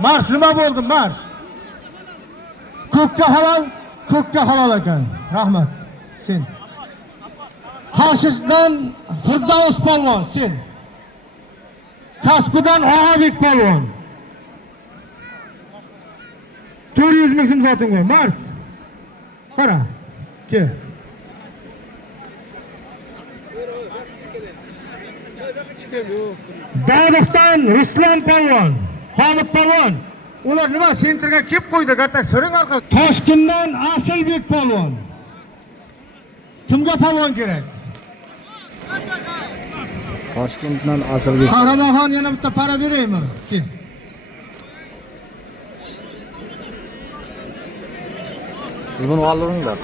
Mars nima bo'ldi, Mars? Ko'kka halol ekan. Rahmat. Sen. Qashishdan Firdavs polvon, sen. Kasbidan Og'abek polvon. 400 ming so'm zoting bor. Mars. Qara. Ke. Dodiqdan Ruslan polvon, Xolib polvon. Ular nima sentrga kelib qo'ydi, qartak siring orqa. Toshkentdan Asilbek polvon. Kimga polvon kerak? Toshkentdan Asilbek. Qahramonxon yana bitta para beraymi? Kel. Siz buni oldiringlar.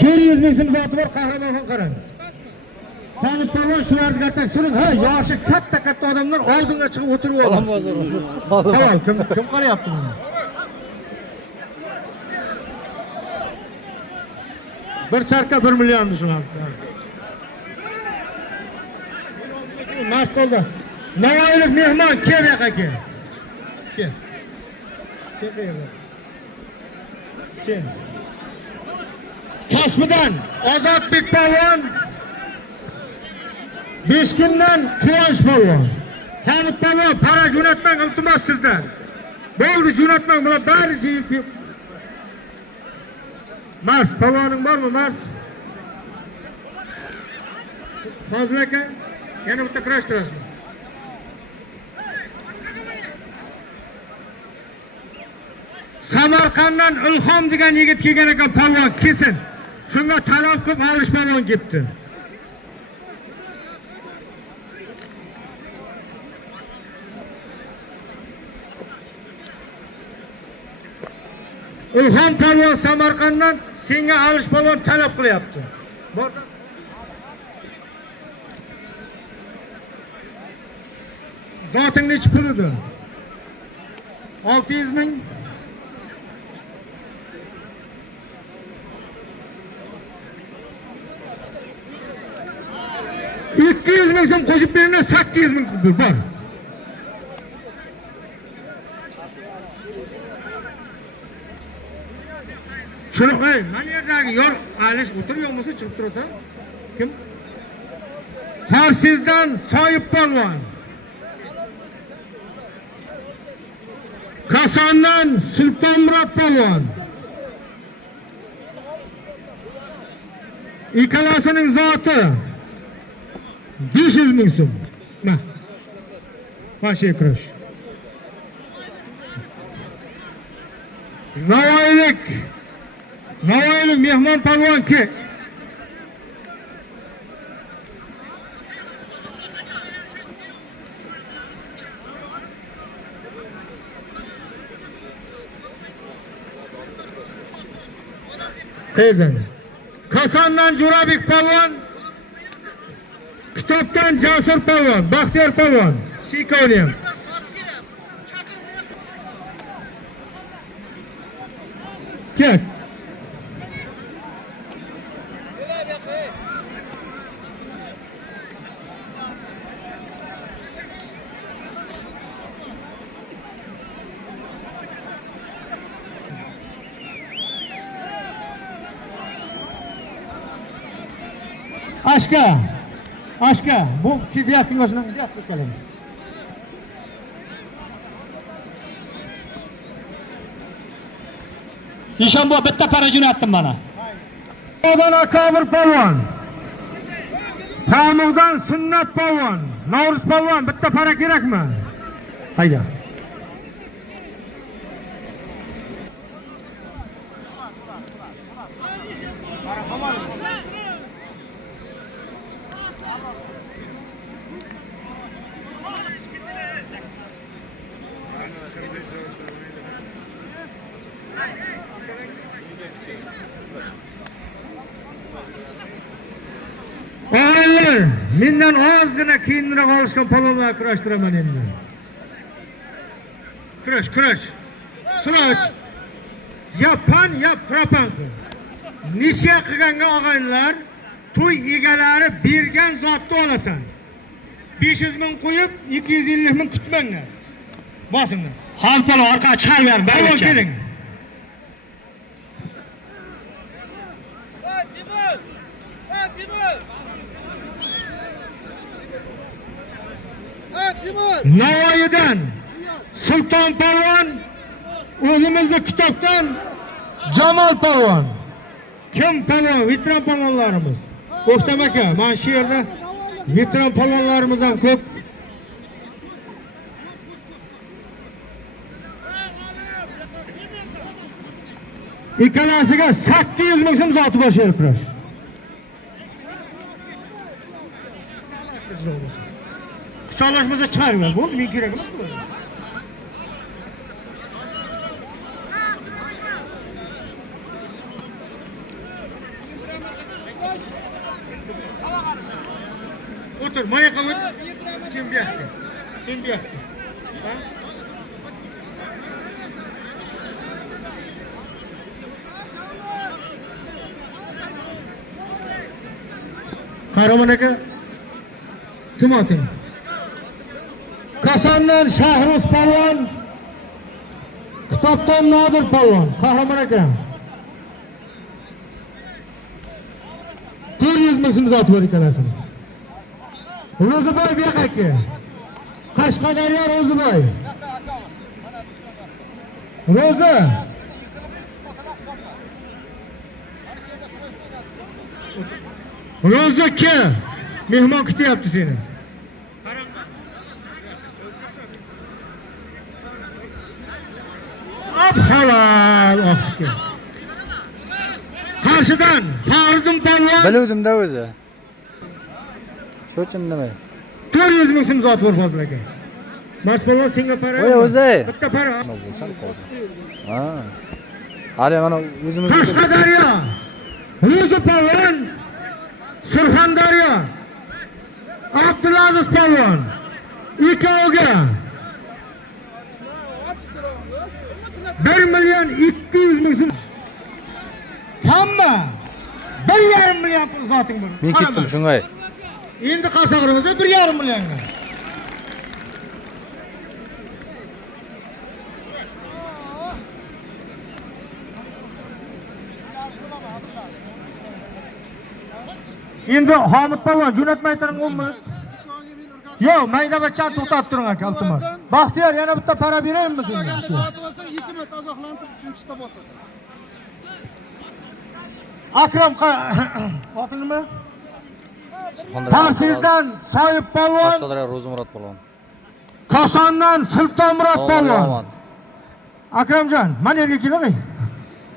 400 ming so'm zoti bor Qahramonxon qarang. Xolib polvon shularni qartak siring. Ha, yoshi katta odamlar oldinga chiqib o'tirib oldi. Savol, kim qarayapti buni? Bir sarka 1 million düşünüldü. Mars'ta Navoiylik mehmon kim yoqqa kel. Kel. Sen qayerda? Sen. Kasbidan Ozodbek polvon. Beshkindan Quvonch polvon. Xolib polvon, para jo'natmang iltimos sizdan. Bo'ldi, jo'natmang, bular bari jiyib. Mars, polvoning bormi, Mars? Fozil aka, yana bitta kurashtirasizmi? Samarqanddan Ilhom degan yigit kelgan ekan, polvon kesin. Shunga talab qilib olish polvon ketdi. Ilhom polvon Samarqanddan senga olish polvon talab qilyapti. Borda. Zoting nechi pul edi? 600 ming. $200 ming so'm qo'shib beringlar, 800 ming pul bor. Şunu koy, mana yerdagi yor alish o'tiryo'qmisiz, chiqib turadi. Kim? Tarsizdan Soyib polvon. Kosondan Sultonmurod polvon. İkkalasining zoti 500 ming so'm. Ma. Başa kurash. Navoiylik mehmon polvon ki. Qayerdan? Kosondan Jo'rabek polvon. Kitobdan Jasur polvon, Baxtiyor polvon. Sikoniyam. Ket. Aşka. Bu ki bir yakın başına bir yakın kalın. İşan bu bitta para jo'natdim bana. Odan akabir polvon. Pamukdan sünnet polvon. Navruz polvon bitta para kerakmi? Hayda. Oğlanlar, menden ozgina keyinroq olishgan palonlarni kurashtiraman endi. Kurash. Suroj. Yapan yap propanku. Nisiya qilganga og'aynilar, to'y egalari bergan zotni olasan. 500 ming qo'yib, 250 ming kutmanglar. Bosinglar. Xomtalo orqaga chiqarver, Palon keling. Navoiydan Sulton polvon, o'zimizning kitobdan Jamol polvon. Kim polvon? Veteran polvonlarimiz. O'xtam aka, mana shu yerda veteran polvonlarimiz ham ko'p. İkkalasiga 800 ming so'm zoti bor sher kurash. Quchoqlashmasa chiqarib bo'ldi, men kerak emas bu. Otur, mana yoqqa o't. Sen bu yoqqa. Ha? Kahraman aka, kim oting? Kosondan Shahruz polvon, kitobdan Nodir polvon. Kahraman aka. 400 ming so'm zoti bor ekanasini. Ro'ziboy bu yoqqa aka. Qashqadaryo Ro'ziboy. Ro'zi. Ro'zi aka, mehmon kutyapti seni. Halal vaqtga. Qarshidan Faridim polvon Biluvdim-da o'zi. Shu uchun nima? 400 ming so'm zot bor fozil aka. Mas polvon senga para. Voy o'zi. Bitta para. Nima bo'lsa qolsin. Ha. Hali mana o'zimiz Qashqadaryo. Ro'zi polvon, Surxondaryo. Abdulaziz polvon. Ikkoviga 1 million 200 ming so'm. Hamma 1,5 million pul zoting bor. men ketdim shungay. Endi qasag'rimizda 1,5 millionga. Endi Hamid polvon jo'natmay turing 10 minut. Yo'q, mayda bachchani to'xtatib turing aka, iltimos. Baxtiyor, yana bitta para beraymi senga? 2 minut ogohlantirib uchinchida bosasan. Akram oti nima? Tarsizdan Soyib polvon, Qashqadaryo Ro'zimurod polvon. Kosondan Sultonmurod polvon. Akramjon, mana yerga keling.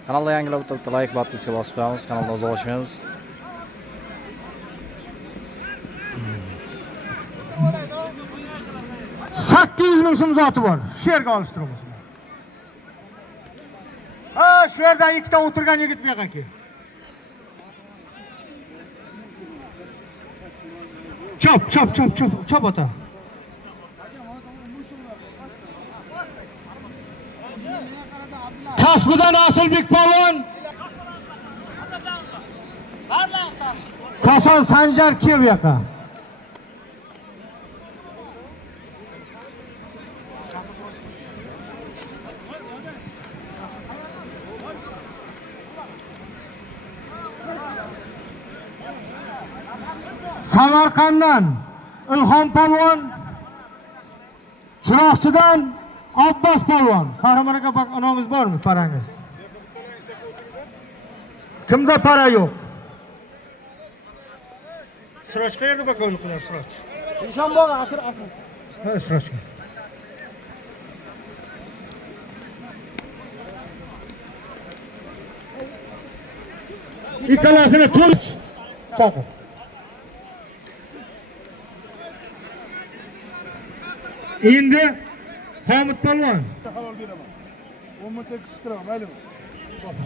Kanalda yangilar bitta like buttonga bosib qo'yamiz, kanalda uzoqlashmaymiz. Sakkiz ming so'm zoti bor. Shu yerga olishtiramiz. Ha, shu yerda ikkita o'tirgan yigit bu yoqqa kel. Chop ota. Kasbidan Asilbek polvon. Koson Sanjar kel bu yoqqa. Samarqanddan Ilhom polvon, Chiroqchidan Abbos polvon. Qahramon aka, bak anamiz bormi parangiz? Kimda para yo'q? Siroj qayerda bakovliklar Siroj? Islom bog'i akir. Ha, Siroj. İkalasını tut. Çakır. Endi Hamid polvon.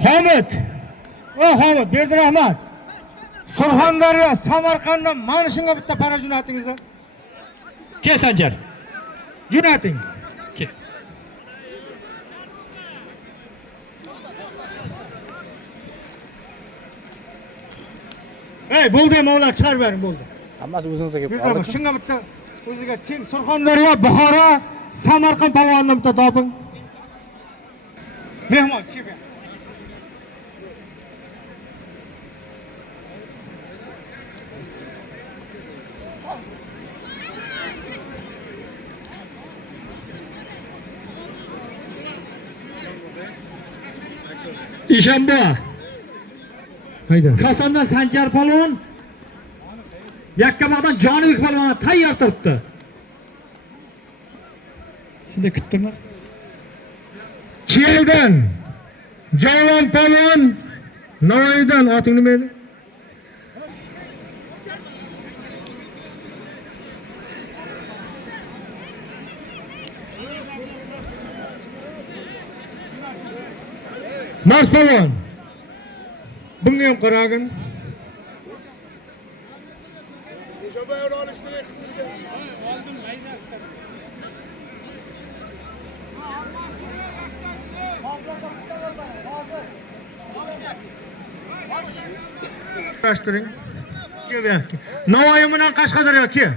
Hamid. Hamid, berdi rahmat. Surxondaryo, Samarqanddan mana shunga bitta para jo'natingizlar. Kel Sanjar. Jo'nating. Kel. Hey, bo'ldi, mavla chiqarib bering, bo'ldi. Hammasi o'zingizga kelib Berdim, qoldi. shunga bitta o'ziga teng Surxondaryo, Buxoro, Samarqand polvonini bitta toping. Mehmon kim? İşamba. Haydi. Kosondan Sanjar polvon, Yakkabog'dan Jonibek polvon tayyor turibdi. Shunda kutdinglar. Chiyeldan Jalol polvon, Navoiydan oting nima edi? Mars polvon. Bunga ham qaragin. Araştırın. Navoiy bilan Qashqadaryo ki.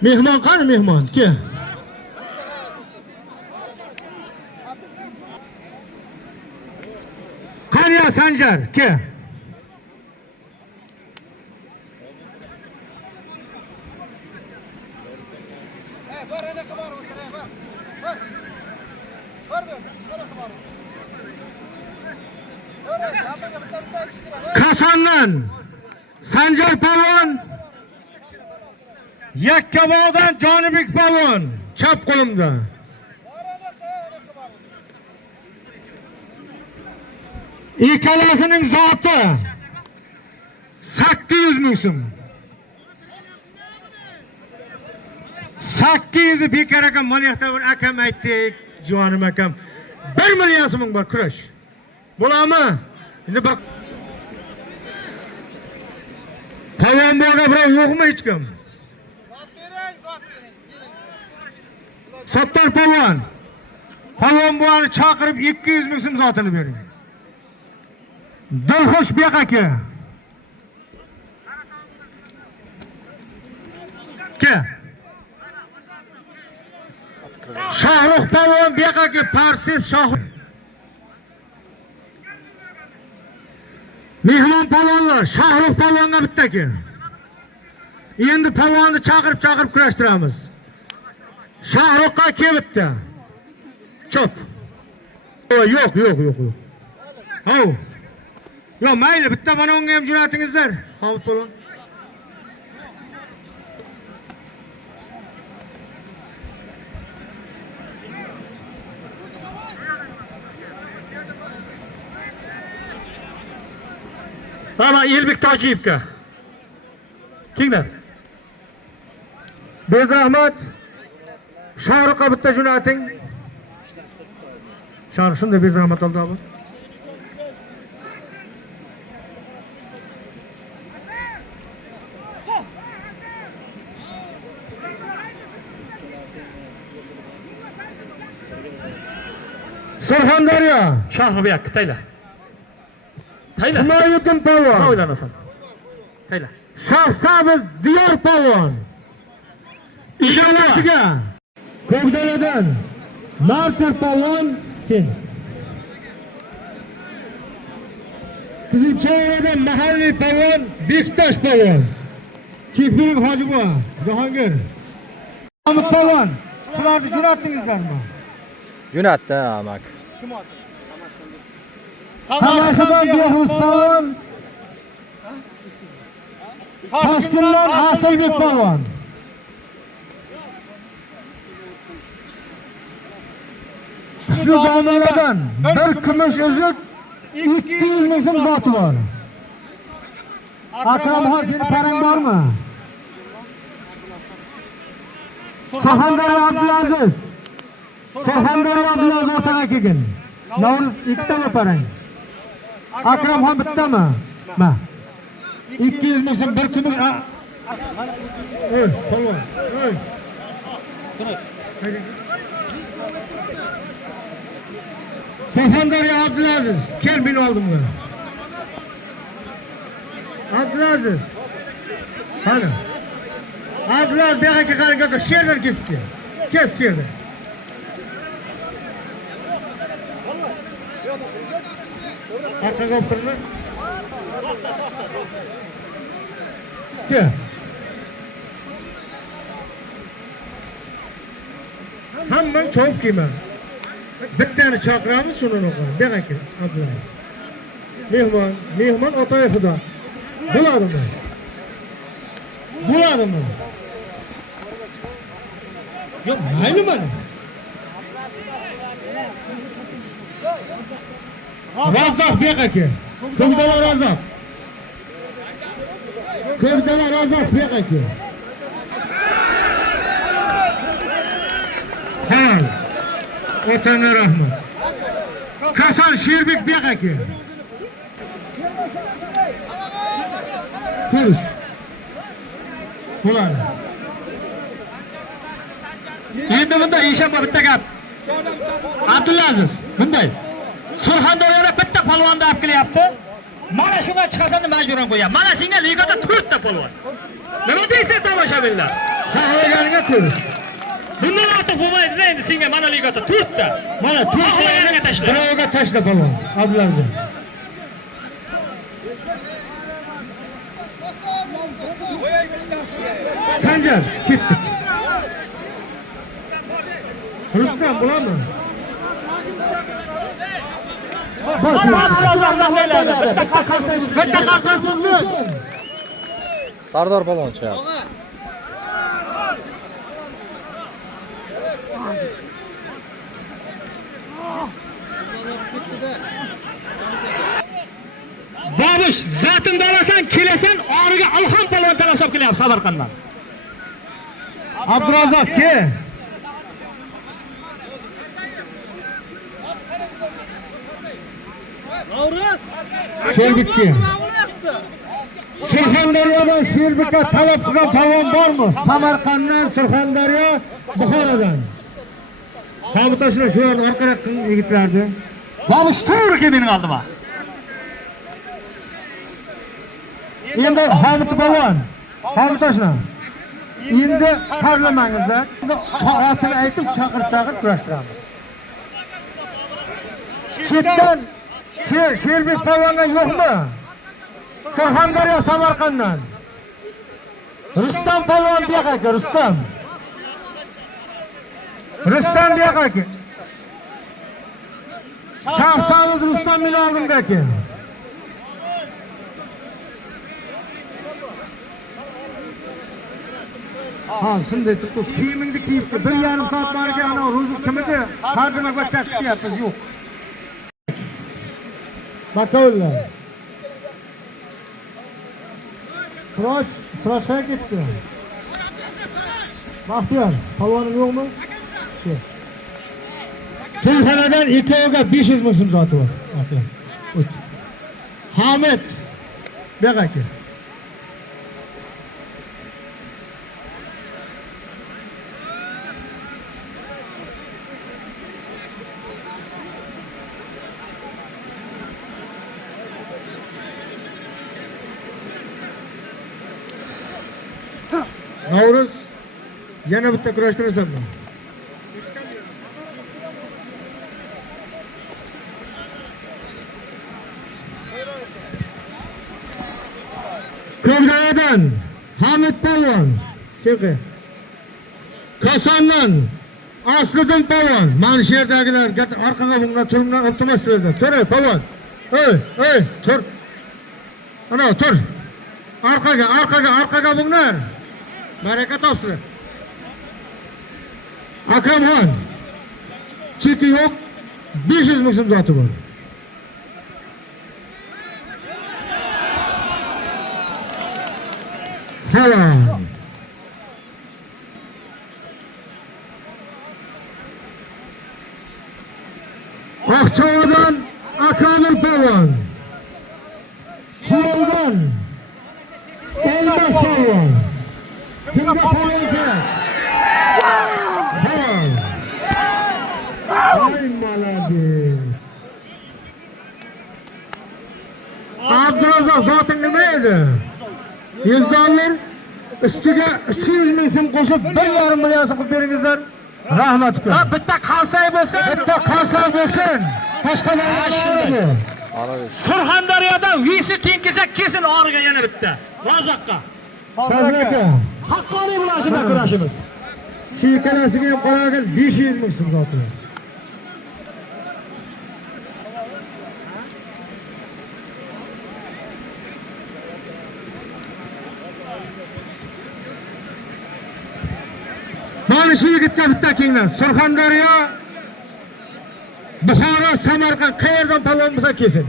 Mehmon qani mehmon ki. Qani Sanjar ki. Kosondan Sanjar polvon, Yakkabog'dan Jonibek polvon chap qo'limda. İkalasining zoti 800 ming so'm. 800 bekar akam mana yoqda bir akam aytdik, jonim akam 1 million so'm bor kurash. Bo'ladimi? Endi bir polvon borga birov yo'qmi hech kim? Sattar polvon. Polvon buvani chaqirib 200 ming so'm zotini bering. Dilxush bek aka. Ke. Shohruh polvon bek aka, Parsiz Shohruh. Mehmon polvonlar, Shohruh polvonga bitta ke. Endi polvonni chaqirib kurashtiramiz. Shohruhga ke bitta. Chop. Yo'q. Hav. Yo mayli, bitta mana unga ham jo'natingizlar. Hamid polvon. Mana Elbek Tojiyevga. Kenglar. Berdirahmat. Shohruhga bitta jo'nating. Shohruh shunda berdirahmat oldi abi. Surxondaryo, Shohruh bu yoqqa tayla. Tayla. Humoyuddin polvon. Nima o'ylanasan? Tayla. Shahsabız Diyor polvon. İşalasiga Ko'kdaladan Martir polvon sen. Qizilchayoqdan mahalliy polvon Bektash polvon. Chekbilik Hojibuva, Jahongir. Hamid polvon, sizlarni jo'natdingizlarmi? Jo'natdi amak. Qamashidan Behruz polvon. Toshkentdan Asilbek polvon. Shu domlalardan bir kumush uzuk 200 ming so'm zoti bor. Akramxon, sening parang bormi? Surxondaryo Abdulaziz. Surxondaryo Abdulaziz otaga kelgin. Navruz ikkitami parang? Akramxon bittami? Ma. 200 ming so'm bir kumush. Ey, polvon. Ey. Surxondaryo Abdulaziz, kel meni oldimga. Abdulaziz. Qani? Abdulaziz bu yoqqa qarang, sherdan kesibdi. Kes sherdan. Arqaga olib turma. Kel. Hamman to'p kiyman. Bittani chaqiramiz, shuni o'qib. Bu yoqqa Abdulaziz. Mehmon Otayev xudo. Bo'ladimi? Bo'ladimi? Yo'q, mayli mana. Razzoq bu yoqqa kel. Ko'kdalar Razzoq. Ko'kdalar Razzoq bu yoqqa kel. Hal. Otanga rahmat. Kasan Sherbek bu yoqqa kel. Ko'rish. Bo'ladi. Endi bunda eshamba bitta gap. Abdulaziz, bunday. Surxondaryoda bitta polvonni olib kelyapti. Mana shundan chiqasanni majburan qo'yam. Mana senga ligada 4 ta polvon. Nima deysan tomoshabinlar? Xohlaganiga ko'rish. Bundan ortiq bo'lmaydi-da endi senga mana ligada 4 ta. Mana 4 ta tashla. Birovga tashla polvon. Abdulaziz. Sanjar, ketdik. Rustam, bo'ladimi? Bitta qasansiz. Sardor polvon chiqadi. Babush, zatin dalasan, kelasan, origa Alxon polvon talab kelyapti Samarqanddan. Abdurazzoq ke. Navruz. Sherbekka. Surxondaryodan Sherbekka talab qilgan polvon bormi? Samarqanddan, Surxondaryo, Buxorodan. Qabitoshlar shu yerni orqaroq yigitlardi. Babush to'g'ri kel mening oldimga. Endi Hamid polvon, Qabitoshlar. Endi parlamangizlar. Otini aytib chaqir kurashtiramiz. Chetdan Sherbek polvondan yo'qmi? Surxondaryo Samarqanddan. Rustam polvon bu yoqqa, Rustam. Rustam bu yoqqa. Shaxsangiz Rustam meni oldimga kel. Ha, shunday turib, kiyimingni kiyibdi. 1,5 soat boriga ana ro'zi kim edi? Har kuni bachcha kutyapmiz, yo'q. Bakovlar. Sirojga ketdi. Baxtiyor, polvoning yo'qmi? Kel. To'yxonadan ikkoviga 500 ming so'm zoti bor. Aka. Hamid. Bu yoqqa kel. Navruz, yana bitta kurashtirasanmi? Buxorodan Hamid Polvon. Shunga. Kosondan Asliddin Polvon. Mana shu yerdagilar orqaga bunga turiblar, iltimoslardan. Tur, Polvon. Ey, tur. Ana, tur. Orqaga bunlar. Baraka topsin. Akramxon. Cheki yo'q. 500 ming so'm zoti bor. Halol. Oqcho'dan Akamil Polvon. Shiyoldan Elmas Polvon. Kimga polvon kerak? Halol. Ay malades. Abdurazzoq zoting nima edi? $100 ustiga 300 ming so'm qo'shib 1,5 million so'm qilib beringizlar. Rahmat uka. Bitta qalsay bo'lsin. Tashqalarga Surxondaryodan visi tengkisa kesin origa yana bitta. Rozoqqa. Aka. Haqqoniy bilan shunda kurashimiz. Shu ikkalasiga ham qolgan 500 ming so'm zoti. Mana shu yigitga bitta kenglar. Surxondaryo, Buxoro, Samarqand qayerdan polvon bo'lsa kelsin.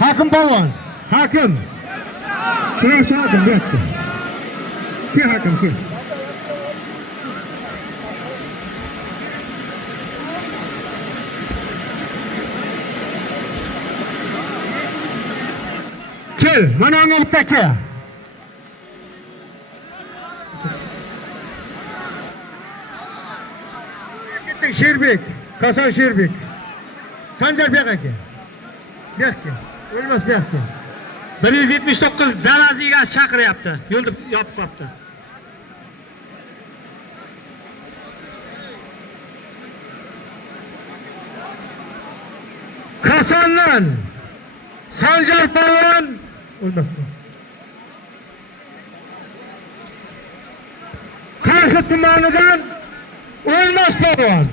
Hakim polvon, hakim. Shu hakim bo'pti. Ke hakim ke. Kel, mana uni bitta ke. Gittik Sherbek, Koson Sherbek. Sanjarbek aka. Bekka. O'lmas Bekka. 179 Dalaziga chaqiryapti. Yo'lni yopib qo'yibdi. Kosondan Sanjar polvon o'lmasmi? Qarshi tumanidan O'lmas polvon.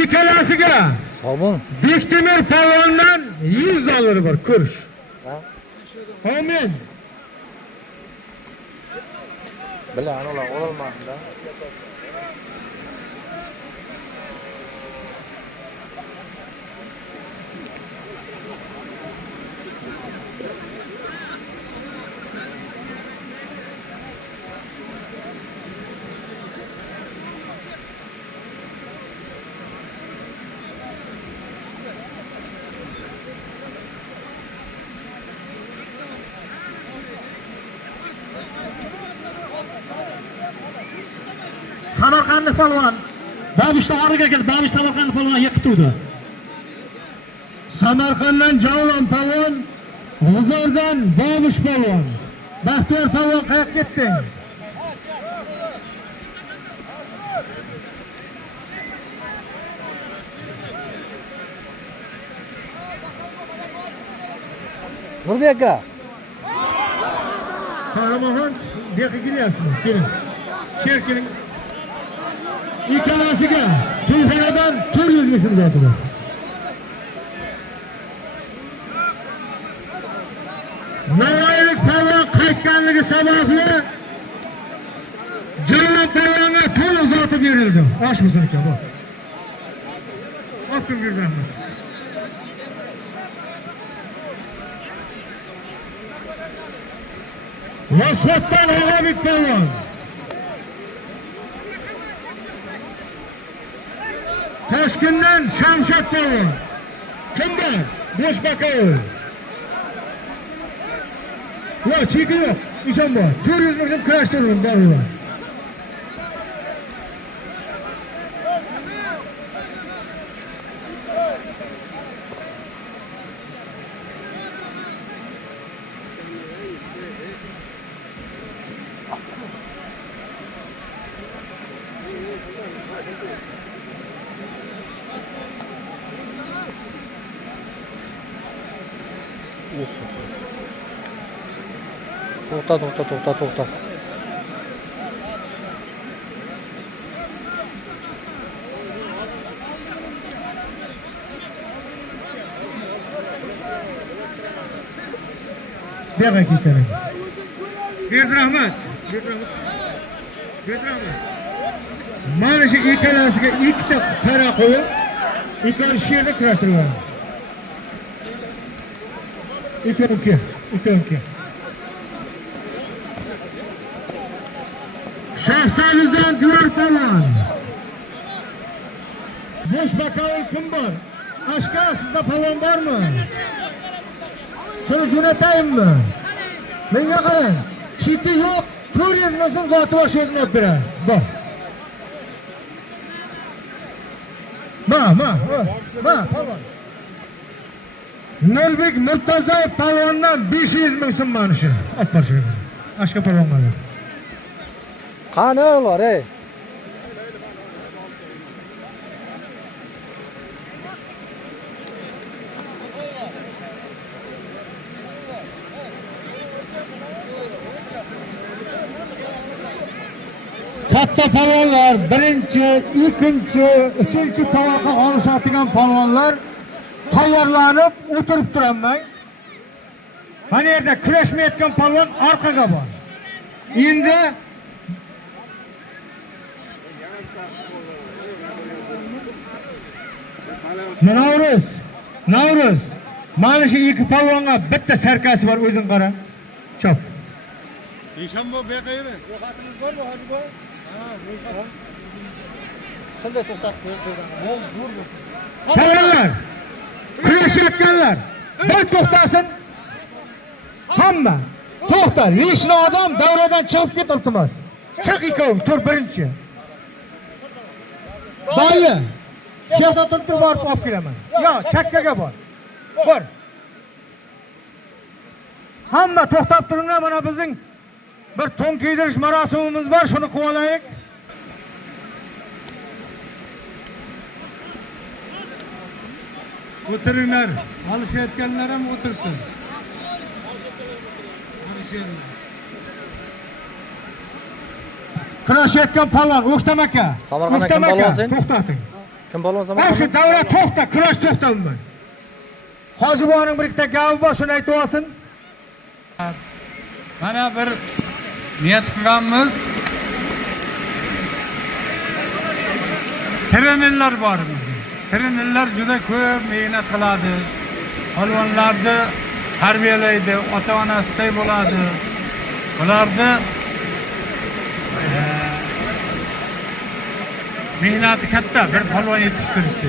Ikkalasiga Sog'bon. Bektemir polvondan $100 bor kurs. Amin. Bila, ular ololmadi. Samarqandlik polvon. Babishda origa keldi. Babish Samarqandlik polvon yiqitdi. Samarqanddan Javlon polvon, G'uzordan Babish polvon. Baxtiyor polvon qayoqqa ketding? Nurbek aka. Qahramonxon, bu yoqqa kelyapsizmi? Keling. Sher keling. İkkalasiga To'yxonadan 400 ming so'm zoti bor. Navoiylik polvon qaytganligi sababli Jalol polvonga to'liq zoti berildi. Osh bo'lsin ekan bu. Olib bir rahmat. Vasfatdan G'olibek polvon. Toshkentdan Shamshod polvon. Kimda? Boshbaqov. Yo'q, cheki yo'q. Ishon bor. 400 ming so'm kurashtirdim bor. To'xta. Bu yoqqa ketaman. Rahmat. Mana shu ikkalasiga ikkita qara qo'yib, ikkala shu yerda kurashtirgan. Ikki. Shahzodizdan Durar Palvon. Bosh bakovul kim bor? Ashka sizda palvon bormi? Shuni jo'nataymi? Menga qarang. Chiti yo'q, 400 ming so'm zoti bosh o'rnab berasiz. Bor. Ma, palvon. Nolbek Murtazoyev palvondan 500 ming so'm mana shu. Olib borishga. Ashka palvonga. Qani ular, ey? Katta palvonlar, birinchi, ikkinchi, uchinchi tovoqqa olishadigan palvonlar tayyorlanib o'tirib turaman. Mana yerda kurashmayotgan palvon orqaga bor. Endi Navruz. Mana shu ikki palvonga bitta sarkasi bor, o'zing qara. Chop. Eshanbo beqayri. Ro'yxatimiz bormi, hoji boy? Shunday to'xtab qo'yib. Palvonlar, kurashayotganlar, bir to'xtasin. Hamma to'xta. Lishni odam davradan chiqib ketibmiz. Chiq ikkoving, tur birinchi. Boyi. Shu yerda turib borib olib kelaman. Yo, chakkaga bor. Bor. Hamma to'xtab turinglar, mana bizning bir to'n kiydirish marosimimiz bor, shuni qilib olaylik. O'tiringlar. Alishayotganlar ham o'tirsin. Kurashayotgan palvon O'ktam aka. Samarqand kim palvon sen? To'xtating. Kim palvon Mana shu Samarqand? davra to'xta, kurash to'xtamayman. Hojiboyning bir ikkita gapi bor, shuni aytib olsin. Mana bir niyat qilganmiz. Trenerlar bor. Trenerlar juda ko'p mehnat qiladi. Palvonlarni tarbiyalaydi, ota-onasiday bo'ladi. Ularni mehnati katta, bir palvon yetishtirishdi.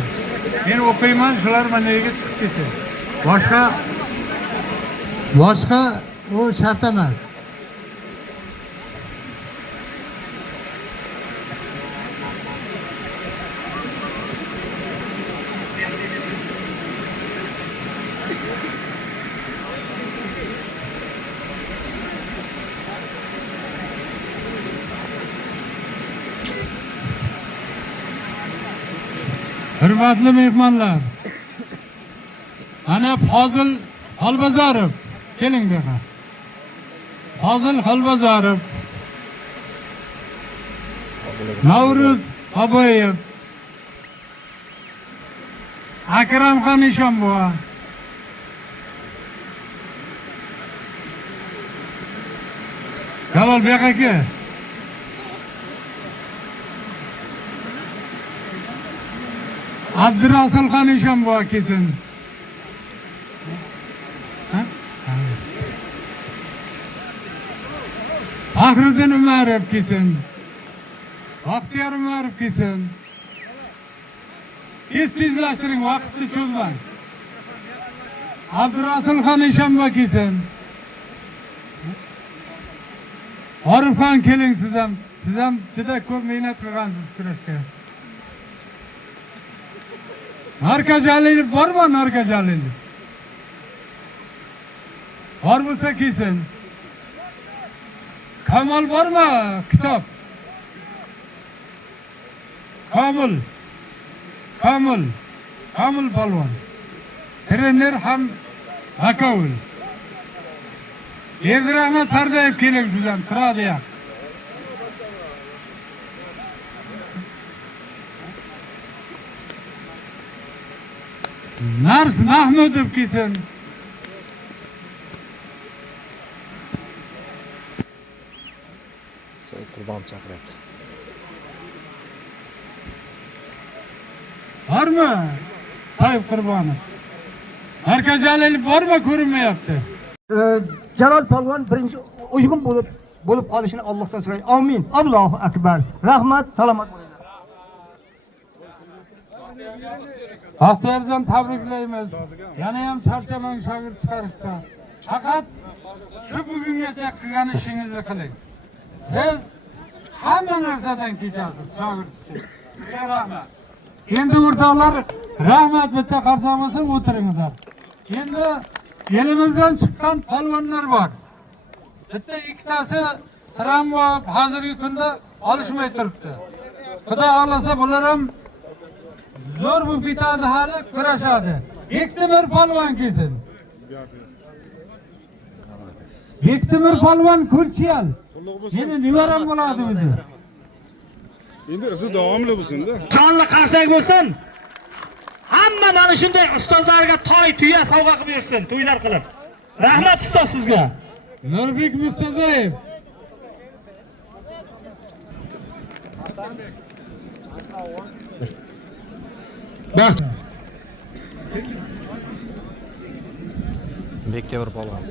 Men o'qiyman, shular managa chiqib ketdi. Boshqa o shart emas. Hurmatli mehmonlar. Ana Fozil Xolbazorov, keling bu yoqqa. Fozil Xolbazorov, Navruz Aboyev, Akramxon Eshonboy, Jalol bek aka, Abdurasulxon Eshonboy kelsin. Faxriddin Umarov kelsin. Baxtiyor Umarov kelsin. Tezlashtiring, vaqtni cho'zmang. Abdurasulxon Eshonboy kelsin. Orifxon keling siz ham. Siz ham juda ko'p mehnat qilgansiz kurashga. Narka Jalilov bormi? Narka Jalilov. Bor bo'lsa kelsin. Kamol bormi? Kitob. Kamol palvon. Trener ham Bakovul. Berdirahmat Pardayev kerak sizdan, turadi ham. Nars Mahmudov kelsin. Said Qurbon chaqiryapti. Bormi? Toyib Qurbonov. Markajalil bormi, ko'rinmayapti. Jalol polvon birinchi uygun bo'lib qolishini Allohdan so'rayman. Amin. Allohu akbar. Rahmat, salomat bo'linglar. Baxtiyorjon tabriklaymiz. Yana ham charchamang shogird chiqarishda. Faqat shu bugungacha qilgan ishingizni qiling. Siz hamma narsadan kechasiz shogird uchun. Sizga rahmat. Endi o'rtoqlar, rahmat bitta qarsak bo'lsin, o'tiringizlar. Endi elimizdan chiqqan polvonlar bor. Bitta ikkitasi tramvay hozirgi kunda olishmay turibdi. Xudo xolasa bular ham zo'r bo'lib ketadi, hali kurashadi. Bektemir polvon kelsin. Bektemir polvon Kulchiyal. Meni nevaram bo'ladi o'zi. Endi izi davomli bo'lsin-da. Jonli qarsak bo'lsin. Hamma mana shunday ustozlarga toy, tuya sovg'a qilib bersin, to'ylar qilib. Rahmat ustoz sizga. Nurbek Mustazoyev. Bektemir polvon.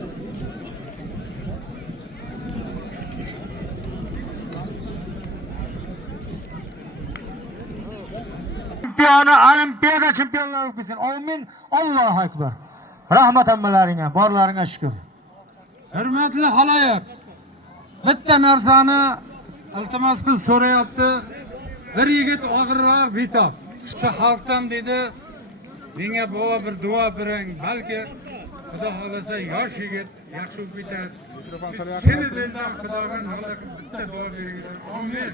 Olimpiada chempionlari bo'lsin. Amin. Allohu akbar. Rahmat hammalaringga, borlaringga shukr. Hurmatli xaloyiq. Bitta narsani iltimos qilib so'rayapti. Bir yigit og'irroq betob. Shu xalqdan dedi, menga bova bir duo bering, balki Xudo xolasa yosh yigit yaxshi bo'lib ketadi. Seni dildan Xudoga nola qilib bitta duo beringlar. Amin.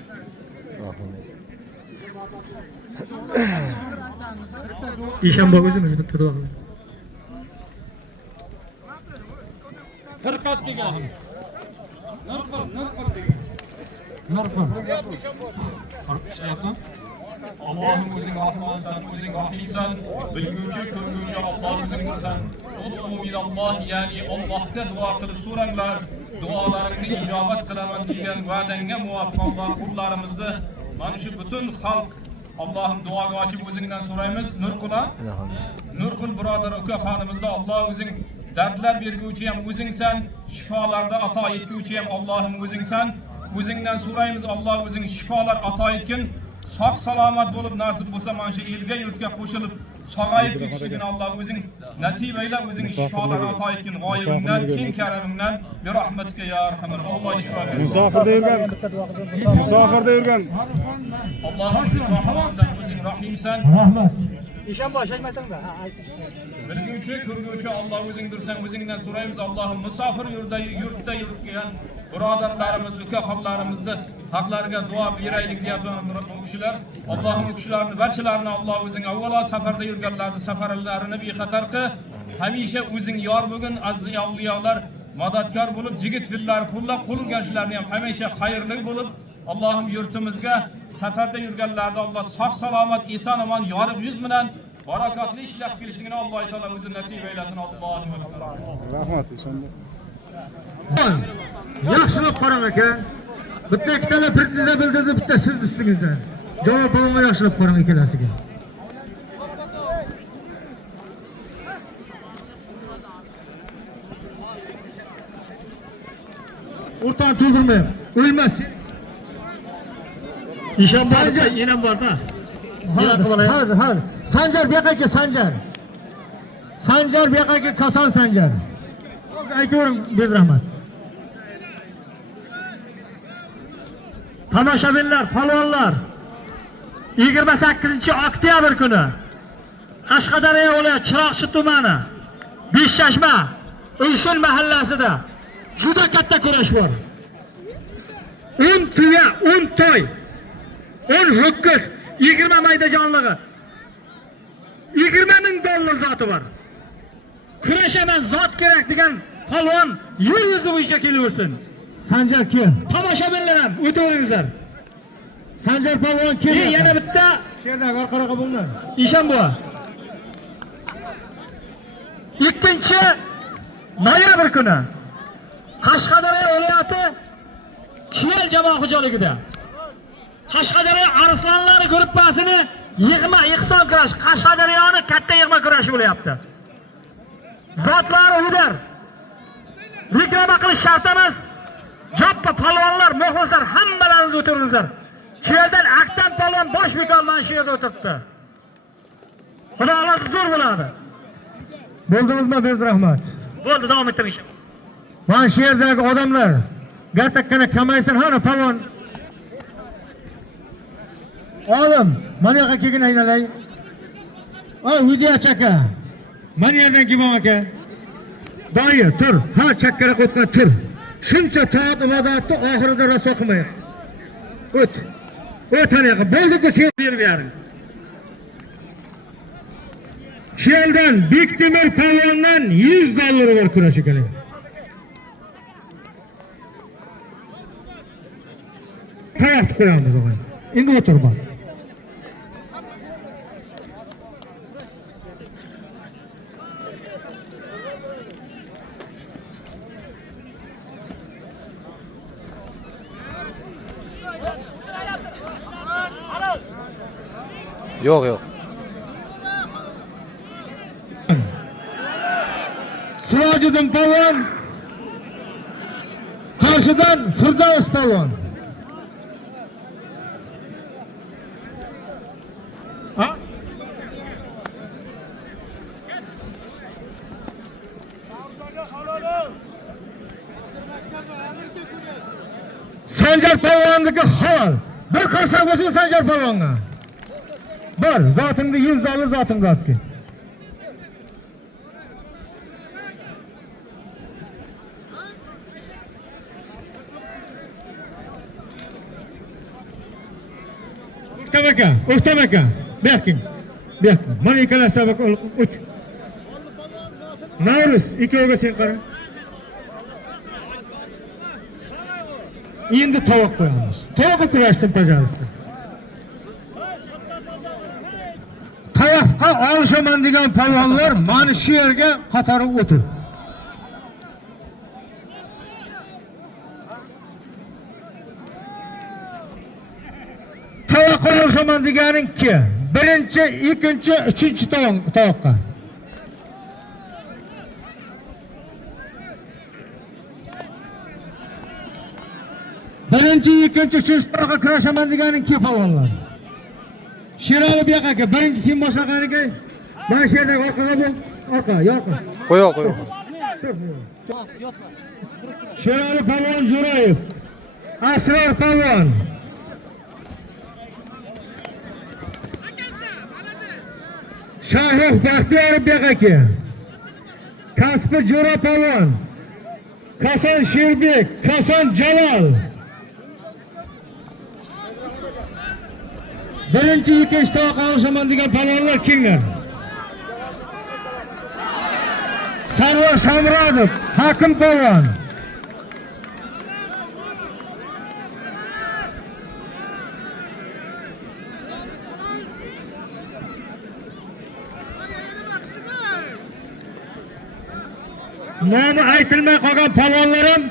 Ishanboy o'zingiz bitta duo qiling. Firqat degan. Nurqul degan. Nurqul. Ishlayapti. Allah'ım o'zing rahmonsan, o'zing rahimsan, bilguvchi, ko'rguvchi Alloh o'zingsan. Ud'u ilalloh, ya'ni Allohga duo qilib so'ranglar. Duolaringni ijobat qilaman degan va'dangga muvofiq qullarimizni mana shu butun xalq Allohim duoga ochib o'zingdan so'raymiz. Nurqul birodar ukaxonimizda Alloh o'zing dardlar berguvchi ham o'zingsan, shifolarda ato etguvchi ham Allohim o'zingsan. O'zingdan so'raymiz, Alloh o'zing shifolar ato etgin. Sog' salomat bo'lib nasib bo'lsa mana shu elga yurtga qo'shilib sog'ayib ketishligini Alloh o'zing nasib ayla, o'zing shifolar ato etgin. G'oyibingdan, keng karamingdan bi rahmatika ya arhamar. Alloh shifo bersin. Musofirda yurgan. Allohim rahmonsan, o'zing rahimsan. Rahmat. Ishanboy shaymatangda. Bilguvchi, ko'rguvchi Alloh o'zingdirsan. O'zingdan so'raymiz, Allohim musofir yurtda yurgan birodarlarimiz, ukaxonlarimizni haqlariga duo beraylik deyapti u kishilar. Allohim u kishilarni barchalarini Alloh o'zing avvalo safarda yurganlarni safarlarini bexatar qil. Hamisha o'zing yor bo'lgin, aziz avliyolar madadkor bo'lib, jigit fillar qo'llab qo'lgashlarini ham hamisha xayrli bo'lib, Allohim yurtimizga safarda yurganlarni Alloh sog' salomat, eson omon yorib yuz bilan barakatli ishlab kelishligini Alloh taolo o'zi nasib aylasin. Allohim akbar. Rahmat ishondim. Yaxshilab qarang aka. Bitta ikkitalar prezidentga bildirdi, bitta siz ustingizdan. Javob olmay yaxshilab qarang ikkalasiga. O'rtan to'ldirmay, o'lmasin. Ishanboy yana bor-da. Hozir. Sanjar bu yoqqa kel, Sanjar. Sanjar bu yoqqa kel, Koson Sanjar. Aytavering, Bedrahmat. Tomoshabinlar, polvonlar. 28-oktyabr kuni Qashqadaryo viloyati Chiroqchi tumani Beshchashma Uyshul mahallasida juda katta kurash bor. 10 tuya, 10 toy, 10 ho'kiz, 20 mayda jonlig'i, 20 ming dollar zoti bor. Kurashaman, zot kerak degan polvon yer yuzi bo'yicha kelaversin. Sanjar kim? Tomoshabinlar ham o'taveringizlar. Sanjar polvon kim? Yana bitta Sherdan orqaroqqa bo'linglar. Ishon buva. 2-noyabr kuni Qashqadaryo viloyati Kiyal jamoat xo'jaligida Qashqadaryo arslonlari gruppasini yig'ma ihson kurash, Qashqadaryoni katta yig'ma kurashi bo'lyapti. Zotlari uylar. Reklama qilish shart emas. Joppa polvonlar, muxlislar hammalaringiz o'tiringizlar. Kiyaldan Aktam polvon bosh bekor mana shu yerda o'tiribdi. Xudo xolasa zo'r bo'ladi. Bo'ldingizmi, Berdirahmat? Bo'ldi, davom ettiring. Mana shu yerdagi odamlar gatakkana kamaysin, hana polvon. Olim, mana yoqqa kelgin aynalay. Oy, video chaka. Mana yerdan kelmam aka. Doyi, tur. Sal chakkara qo'yqa tur. Shuncha toat ibodatni oxirida raso qilmaydi. O't. O't ana yoqqa. Bo'ldi-ku sen berib bering. Kiyeldan Bektemir polvondan $100 bor kurash kerak. Tayoq qo'yamiz o'g'ay. Endi o'tir bor. Yo'q, yo'q. Sirojiddin polvon. Qarshidan Firdavs polvon. Ha? Sanjar polvonniki hol. Bir qarsak bo'lsin Sanjar polvonga. Bor, zotingni $100 zotingga olib kel. O'xtam aka. Berkin. Mana ikkalasi bak o't. Navruz, ikkoviga sen qara. Endi tovoq qo'yamiz. Tovoqqa kurashsin, пожалуйста. Tayoqqa olishaman degan polvonlar mana shu yerga qatorib o'tir. Tayoqqa olishaman deganing ki, birinchi, ikkinchi, uchinchi tovoqqa. Birinchi, ikkinchi, uchinchi tovoqqa kurashaman deganing ki polvonlar. Sherali bu yoqqa, birinchi sen boshlaganinga, mana shu yerda orqaga bo'l, orqa, yo'q. Qo'yoq. Sherali polvon Jo'rayev, Asror polvon. Shahroh Baxtiyorov bu yoqqa. Kasbi Jo'ra polvon. Koson Sherbek, Koson Jalol. Birinchi, ikkinchi tovoq olishaman degan polvonlar kimlar? Sarvar Shomurodov, Hakim polvon. Nomi aytilmay qolgan polvonlarim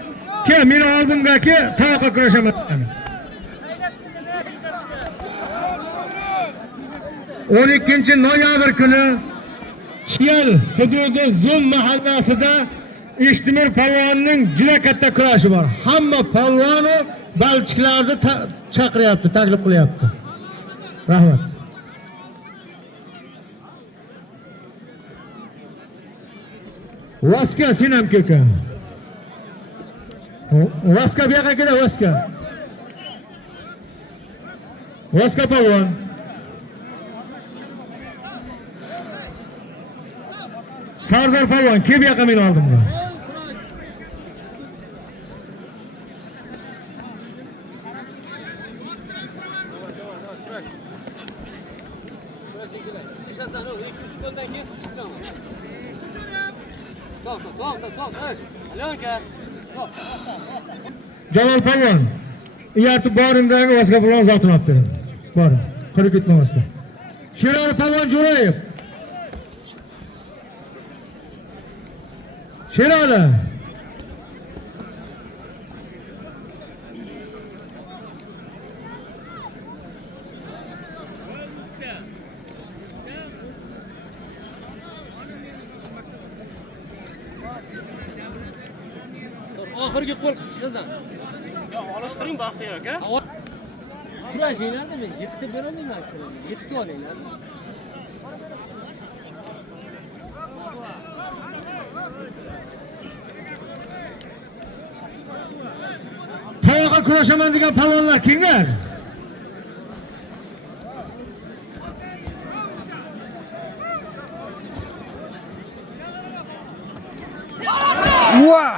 ke meni oldimga ke tovoqqa kurashaman. 12-noyabr kuni Kiyal hududi Zum mahallasida Eshtimir polvonning juda katta kurashi bor. Hamma polvoni balchiqlarni chaqiryapti, taklif qilyapti. Rahmat. Vaska sinam keka. Vaska bu yoqqa kela, Vaska. Vaska polvon. Sardar polvon, kim bu yoqqa meni oldimga? To'xta. Jalol Palvon. Iyartib borindagi boshqa bilan zotini olib bering. Boring. Qirib ketmamasdan. Sherali Palvon Jo'rayev. Sherali. Oxirgi qo'l qisqasan. Yo, olishtiring Baxtiyor aka. Kurashinglarni men yiqitib beraolmayman sizlarga. Yiqitib olinglar. To'g'ri kurashaman degan palvonlar kimlar? Uah!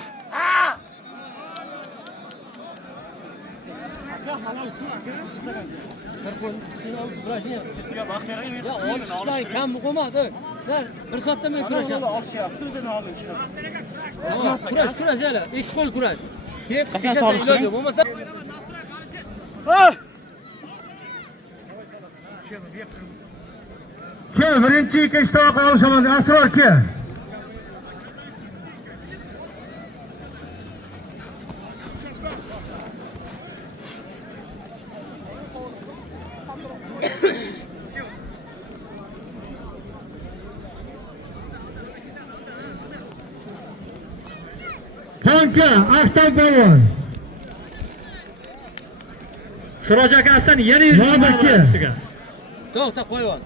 Kam bo'lmadi. Sizlar bir soatda men kurashyapsiz. Olishyapti o'zini olib chiqib. Kurash hali. Ikki qo'l kurash. Deb qisqasan iloji bo'lmasa. Kim birinchi ikkinchi tovoqqa olishaman degan Asror kim? Kanka, Afton Palvon. Siroj akasidan yana 100 ming ustiga. To'xta qo'yib ol.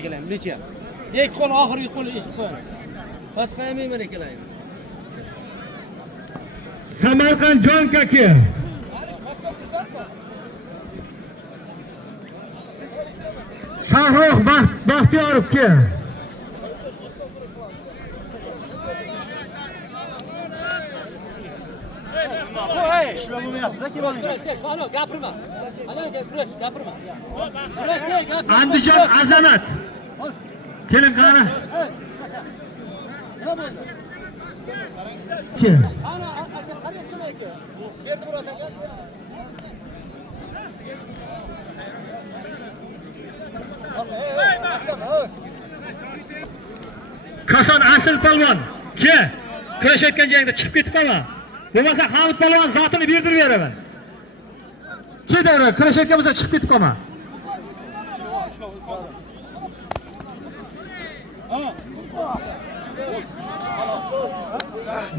Kelam, necha? Ikki qo'l oxirgi qo'l eshib qo'yaman. Bas qo'yamayman ikkalayni. Samarqand Jonka kim? Shahroh Baxtiyorov kim? Gapirma. Gapirma. Andijon Azamat. Keling qani. Nima bo'ldi? Kim? Ana, qani aka. Berdi Murod aka. Koson Asl Palvon. Ke? Kurashayotgan joyingda chiqib ketib qolma. Bo'lmasa Hamid Palvon zotini berdirib beraman. Ke davra kurashayotgan bo'lsa chiqib ketib qolma.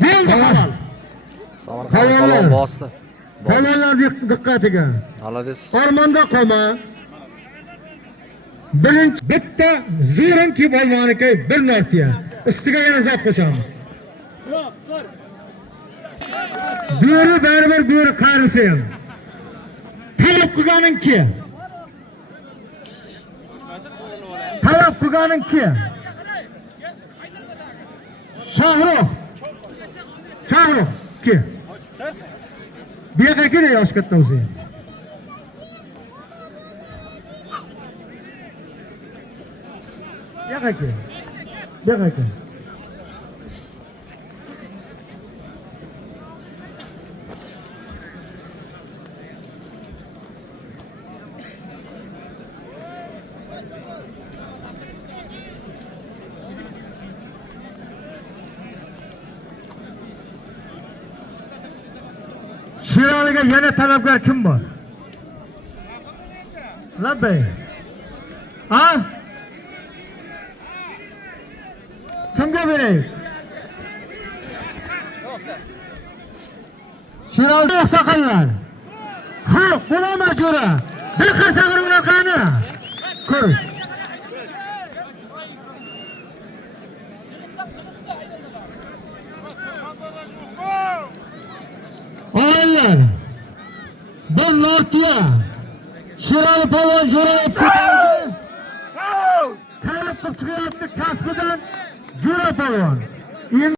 Bo'ldi halol. Samarqand palvon bosdi. Palvonlar diqqatiga. Oladiz. Ormonda qolma. Birinchi bitta zo'rinki polvoniki bir nartiya. Ustiga yana zot qo'shamiz. Bo'ri baribir bo'ri qarisi ham. Talab qilganing-ki. Talab qilganing-ki. Shahroh ki. Bu yoqqa kelay yosh katta o'zi. Bu yoqqa kel. Bu yoqqa kel. Sheraliga yana talabgor kim bor? Labbay. Ha? Kimga beraylik? Sherali oqsoqollar. Ha, bo'lama jo'ra. Bir qasag'ir unaqani. Ko'rish. Oğlanlar, bir nortiya, Sherali Palvon Jo'rayev ko'tardi. Kalib chiqib chiqayapti kasbidan Jo'ra Palvon.